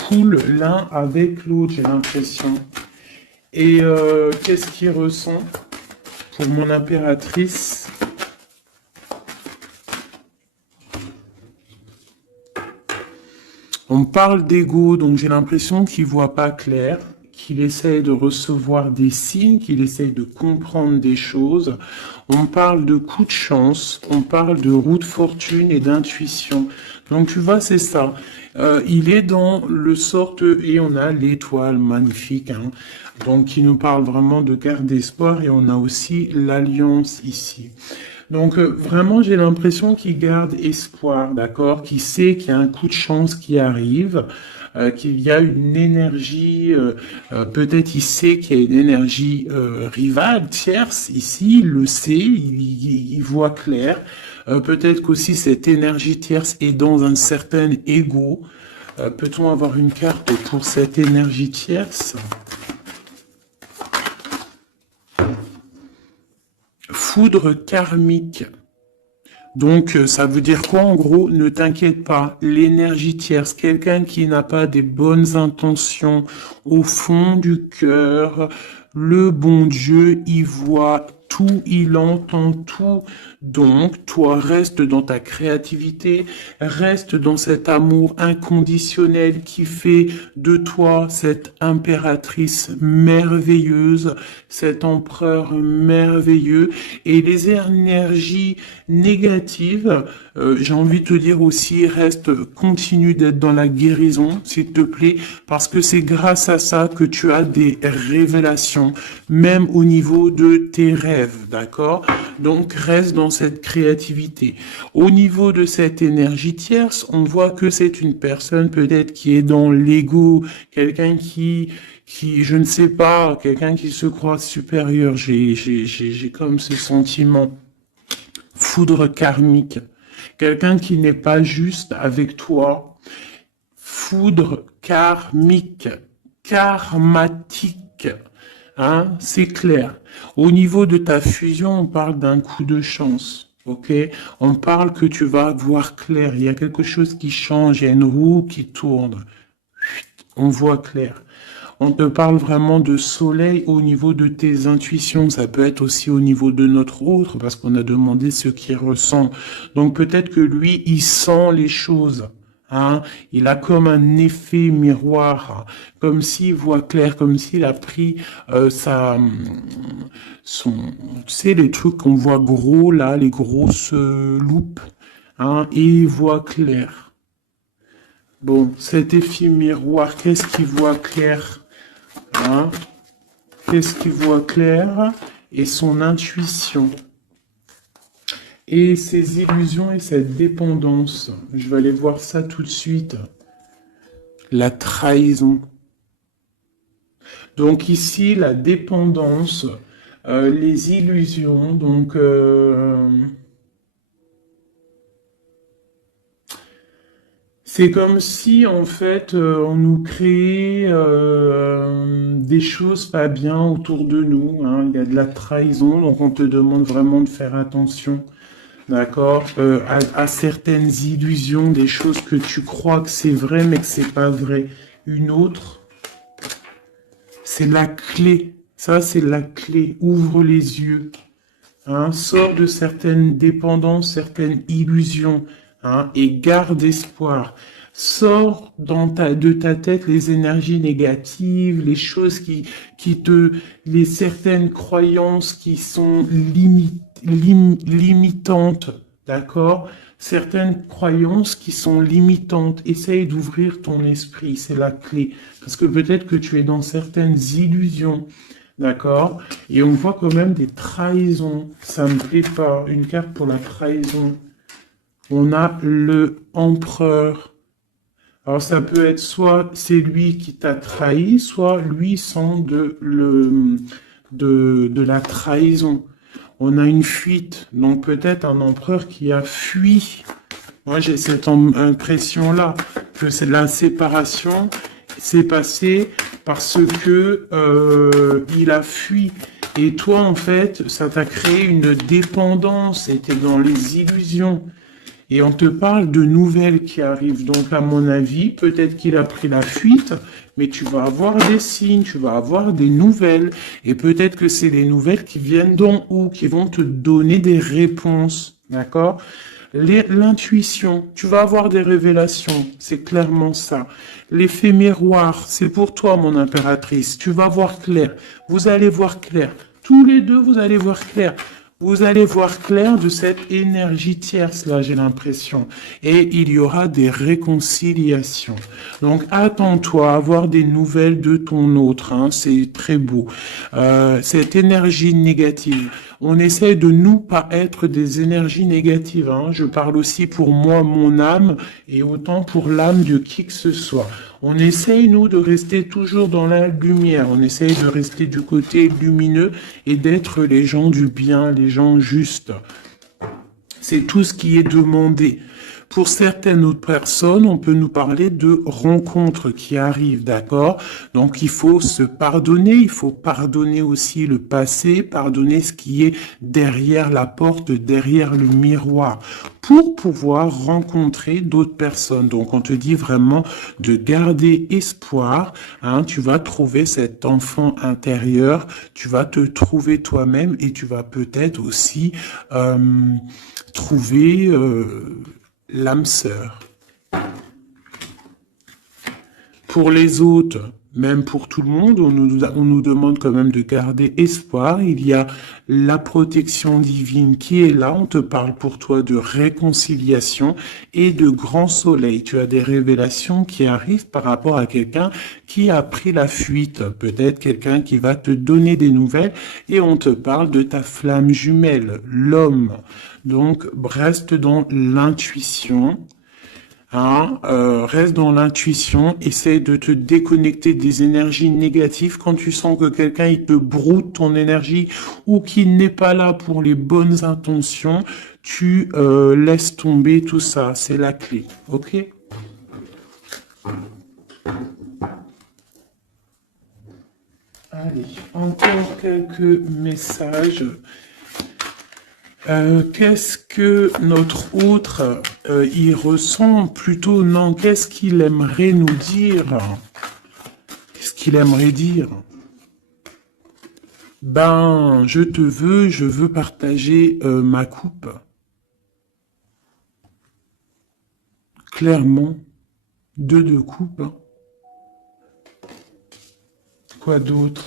cool l'un avec l'autre, j'ai l'impression. Et qu'est-ce qu'il ressent pour mon impératrice? On parle d'ego, donc j'ai l'impression qu'il voit pas clair, qu'il essaye de recevoir des signes, qu'il essaye de comprendre des choses. On parle de coup de chance, on parle de roue de fortune et d'intuition. Donc tu vois, c'est ça. Il est dans le sorte, et on a l'étoile magnifique, hein, donc qui nous parle vraiment de garder espoir, et on a aussi l'alliance ici. Donc vraiment, j'ai l'impression qu'il garde espoir, d'accord, qu'il sait qu'il y a un coup de chance qui arrive, qu'il y a une énergie, peut-être il sait qu'il y a une énergie rivale, tierce, ici, il le sait, il voit clair. Peut-être qu'aussi cette énergie tierce est dans un certain ego. Peut-on avoir une carte pour cette énergie tierce? Foudre karmique. Donc, ça veut dire quoi en gros? Ne t'inquiète pas, l'énergie tierce, quelqu'un qui n'a pas des bonnes intentions au fond du cœur, le bon Dieu, il voit tout, il entend tout. Donc, toi, reste dans ta créativité, reste dans cet amour inconditionnel qui fait de toi cette impératrice merveilleuse, cet empereur merveilleux. Et les énergies négatives, j'ai envie de te dire aussi, continue d'être dans la guérison, s'il te plaît, parce que c'est grâce à ça que tu as des révélations, même au niveau de tes rêves, d'accord? Donc, reste dans cette créativité. Au niveau de cette énergie tierce, on voit que c'est une personne peut-être qui est dans l'ego, quelqu'un qui, je ne sais pas, quelqu'un qui se croit supérieur. J'ai comme ce sentiment. Foudre karmique. Quelqu'un qui n'est pas juste avec toi. Foudre karmique. Karmatique. Hein, c'est clair. Au niveau de ta fusion, on parle d'un coup de chance. Ok? On parle que tu vas voir clair. Il y a quelque chose qui change. Il y a une roue qui tourne. On voit clair. On te parle vraiment de soleil au niveau de tes intuitions. Ça peut être aussi au niveau de notre autre, parce qu'on a demandé ce qu'il ressent. Donc peut-être que lui, il sent les choses. Hein, il a comme un effet miroir, comme s'il voit clair, comme s'il a pris tu sais, les trucs qu'on voit gros là, les grosses loupes, hein, et il voit clair. Bon, cet effet miroir, qu'est-ce qu'il voit clair? Hein? Qu'est-ce qu'il voit clair? Et son intuition. Et ses illusions et cette dépendance. Je vais aller voir ça tout de suite. La trahison. Donc ici, la dépendance, les illusions, donc... c'est comme si, en fait, on nous créait des choses pas bien autour de nous. Hein. Il y a de la trahison, donc on te demande vraiment de faire attention, d'accord, à certaines illusions, des choses que tu crois que c'est vrai, mais que c'est pas vrai. Une autre, c'est la clé. Ça, c'est la clé. Ouvre les yeux. Hein. Sors de certaines dépendances, certaines illusions. Hein, et garde espoir. Sors de ta tête les énergies négatives, les choses les certaines croyances qui sont limitantes, d'accord? Certaines croyances qui sont limitantes. Essaye d'ouvrir ton esprit, c'est la clé. Parce que peut-être que tu es dans certaines illusions. D'accord? Et on voit quand même des trahisons. Ça me plaît pas. Une carte pour la trahison. On a le empereur. Alors ça peut être soit c'est lui qui t'a trahi, soit lui sent de la trahison. On a une fuite, donc peut-être un empereur qui a fui. Moi j'ai cette impression-là, que c'est la séparation s'est passée parce que il a fui. Et toi en fait, ça t'a créé une dépendance, et t'es dans les illusions. Et on te parle de nouvelles qui arrivent. Donc, à mon avis, peut-être qu'il a pris la fuite, mais tu vas avoir des signes, tu vas avoir des nouvelles. Et peut-être que c'est les nouvelles qui viennent d'en haut, qui vont te donner des réponses. D'accord? L'intuition, tu vas avoir des révélations. C'est clairement ça. L'effet miroir, c'est pour toi, mon impératrice. Tu vas voir clair. Vous allez voir clair. Tous les deux, vous allez voir clair. Vous allez voir clair de cette énergie tierce, là, j'ai l'impression. Et il y aura des réconciliations. Donc, attends-toi à avoir des nouvelles de ton autre. Hein, c'est très beau. Cette énergie négative. On essaie de nous pas être des énergies négatives. Hein. Je parle aussi pour moi, mon âme, et autant pour l'âme de qui que ce soit. On essaye, nous, de rester toujours dans la lumière. On essaye de rester du côté lumineux et d'être les gens du bien, les gens justes. C'est tout ce qui est demandé. Pour certaines autres personnes, on peut nous parler de rencontres qui arrivent, d'accord? Donc, il faut se pardonner, il faut pardonner aussi le passé, pardonner ce qui est derrière la porte, derrière le miroir, pour pouvoir rencontrer d'autres personnes. Donc, on te dit vraiment de garder espoir, hein, tu vas trouver cet enfant intérieur, tu vas te trouver toi-même et tu vas peut-être aussi trouver l'âme sœur. Pour les autres, même pour tout le monde, on nous demande quand même de garder espoir. Il y a la protection divine qui est là. On te parle pour toi de réconciliation et de grand soleil. Tu as des révélations qui arrivent par rapport à quelqu'un qui a pris la fuite. Peut-être quelqu'un qui va te donner des nouvelles et on te parle de ta flamme jumelle, l'homme. Donc, reste dans l'intuition. Hein, reste dans l'intuition, essaie de te déconnecter des énergies négatives quand tu sens que quelqu'un il te broute ton énergie ou qu'il n'est pas là pour les bonnes intentions, tu laisses tomber tout ça, c'est la clé, ok? Allez, encore quelques messages. Qu'est-ce que notre autre y ressent? Plutôt non, qu'est-ce qu'il aimerait nous dire? Qu'est-ce qu'il aimerait dire? Ben, je veux partager ma coupe. Clairement, deux coupes. Hein. Quoi d'autre?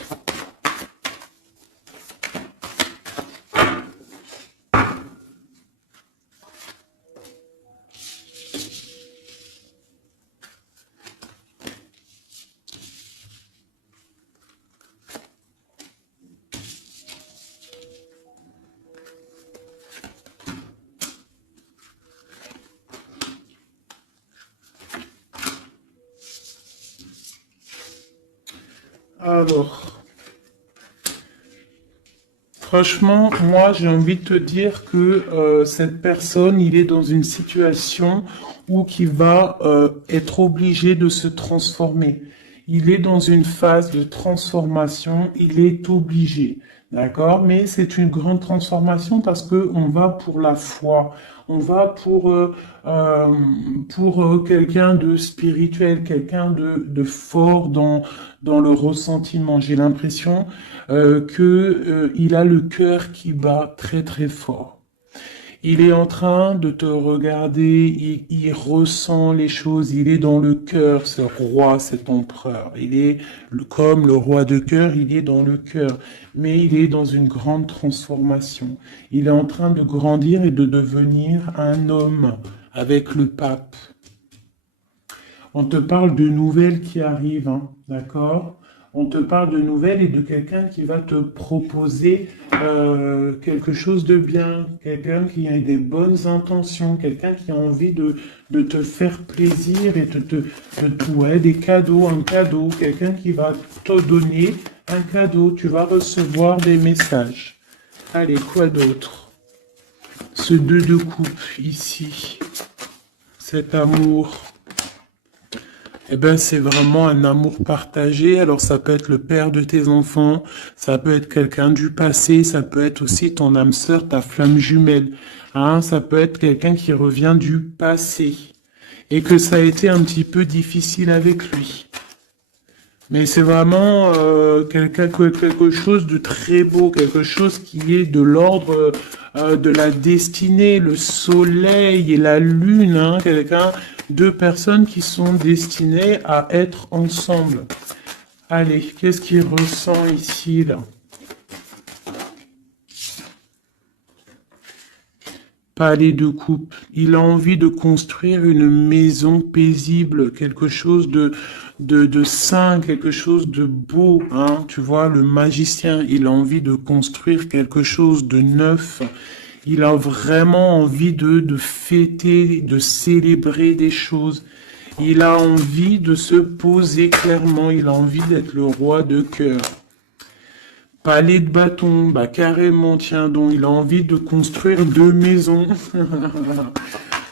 Alors, franchement, moi, j'ai envie de te dire que cette personne, il est dans une situation où qui va être obligé de se transformer. Il est dans une phase de transformation, il est obligé, d'accord? Mais c'est une grande transformation parce que on va pour la foi, on va pour quelqu'un de spirituel, quelqu'un de fort dans le ressentiment. J'ai l'impression que il a le cœur qui bat très très fort. Il est en train de te regarder, il ressent les choses, il est dans le cœur, ce roi, cet empereur. Il est comme le roi de cœur, il est dans le cœur, mais il est dans une grande transformation. Il est en train de grandir et de devenir un homme avec le pape. On te parle de nouvelles qui arrivent, hein, d'accord? On te parle de nouvelles et de quelqu'un qui va te proposer quelque chose de bien, quelqu'un qui a des bonnes intentions, quelqu'un qui a envie de te faire plaisir et ouais, des cadeaux, un cadeau, quelqu'un qui va te donner un cadeau, tu vas recevoir des messages. Allez, quoi d'autre? Ce deux de coupe ici, cet amour. Eh ben, c'est vraiment un amour partagé. Alors, ça peut être le père de tes enfants, ça peut être quelqu'un du passé, ça peut être aussi ton âme sœur, ta flamme jumelle. Hein, ça peut être quelqu'un qui revient du passé et que ça a été un petit peu difficile avec lui. Mais c'est vraiment quelque chose de très beau, quelque chose qui est de l'ordre de la destinée, le soleil et la lune, hein, deux personnes qui sont destinées à être ensemble. Allez, qu'est-ce qu'il ressent ici, là? Palais de coupe. Il a envie de construire une maison paisible, quelque chose de sain, quelque chose de beau, hein. Tu vois, le magicien, il a envie de construire quelque chose de neuf. Il a vraiment envie de fêter, de célébrer des choses. Il a envie de se poser clairement. Il a envie d'être le roi de cœur. Palais de bâton, bah carrément, tiens donc, il a envie de construire 2 maisons.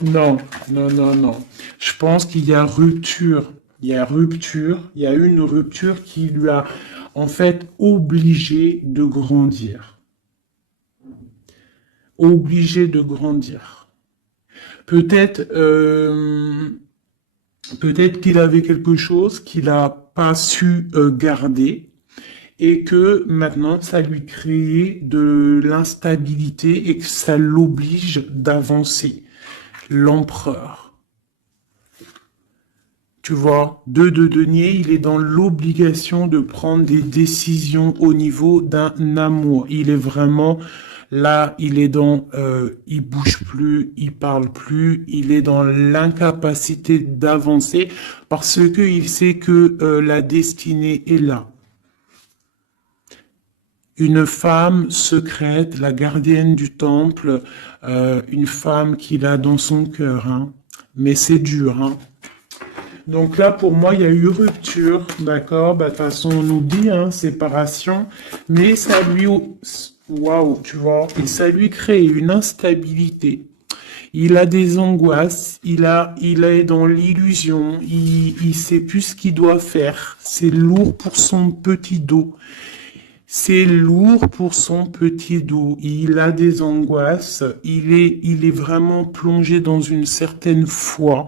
Non, non, non, non. Je pense qu'il y a rupture. Il y a rupture. Il y a une rupture qui lui a en fait obligé de grandir. Obligé de grandir. Peut-être, peut-être qu'il avait quelque chose qu'il n'a pas su garder et que maintenant ça lui crée de l'instabilité et que ça l'oblige d'avancer. L'empereur. Tu vois, 2 de denier, il est dans l'obligation de prendre des décisions au niveau d'un amour. Il est vraiment là, il est dans, il bouge plus, il parle plus, il est dans l'incapacité d'avancer parce que il sait que la destinée est là. Une femme secrète, la gardienne du temple, une femme qu'il a dans son cœur, hein. Mais c'est dur, hein. Donc là, pour moi, il y a eu rupture, d'accord? Bah, de toute façon, on nous dit, hein, séparation, mais ça lui, waouh, tu vois, et ça lui crée une instabilité. Il a des angoisses, il est dans l'illusion, il sait plus ce qu'il doit faire. C'est lourd pour son petit dos. C'est lourd pour son petit dos. Il a des angoisses. Il est vraiment plongé dans une certaine foi.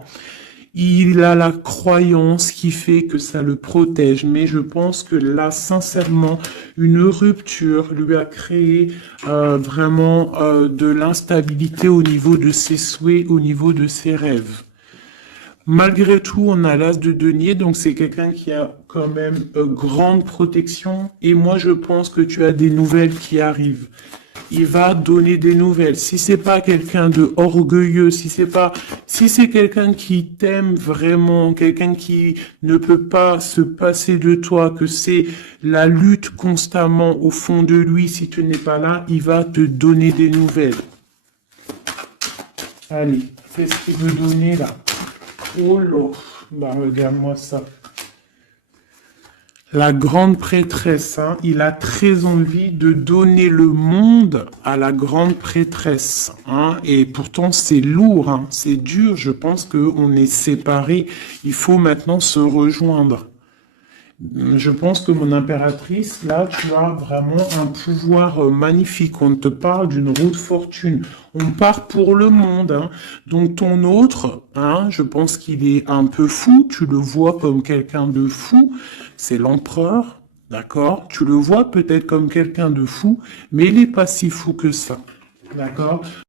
Il a la croyance qui fait que ça le protège. Mais je pense que là, sincèrement, une rupture lui a créé vraiment de l'instabilité au niveau de ses souhaits, au niveau de ses rêves. Malgré tout, on a l'as de denier, donc c'est quelqu'un qui a quand même grande protection. Et moi, je pense que tu as des nouvelles qui arrivent. Il va donner des nouvelles. Si c'est pas quelqu'un de orgueilleux, si c'est quelqu'un qui t'aime vraiment, quelqu'un qui ne peut pas se passer de toi, que c'est la lutte constamment au fond de lui, si tu n'es pas là, il va te donner des nouvelles. Allez, qu'est-ce qu'il veut donner là? Oh là, bah regarde-moi ça. La grande prêtresse, hein, il a très envie de donner le monde à la grande prêtresse, hein, et pourtant c'est lourd, hein, c'est dur, je pense qu'on est séparés, il faut maintenant se rejoindre. Je pense que mon impératrice, là, tu as vraiment un pouvoir magnifique. On te parle d'une roue de fortune. On part pour le monde, hein. Donc ton autre, hein, je pense qu'il est un peu fou. Tu le vois comme quelqu'un de fou. C'est l'empereur, d'accord? Tu le vois peut-être comme quelqu'un de fou, mais il n'est pas si fou que ça, d'accord?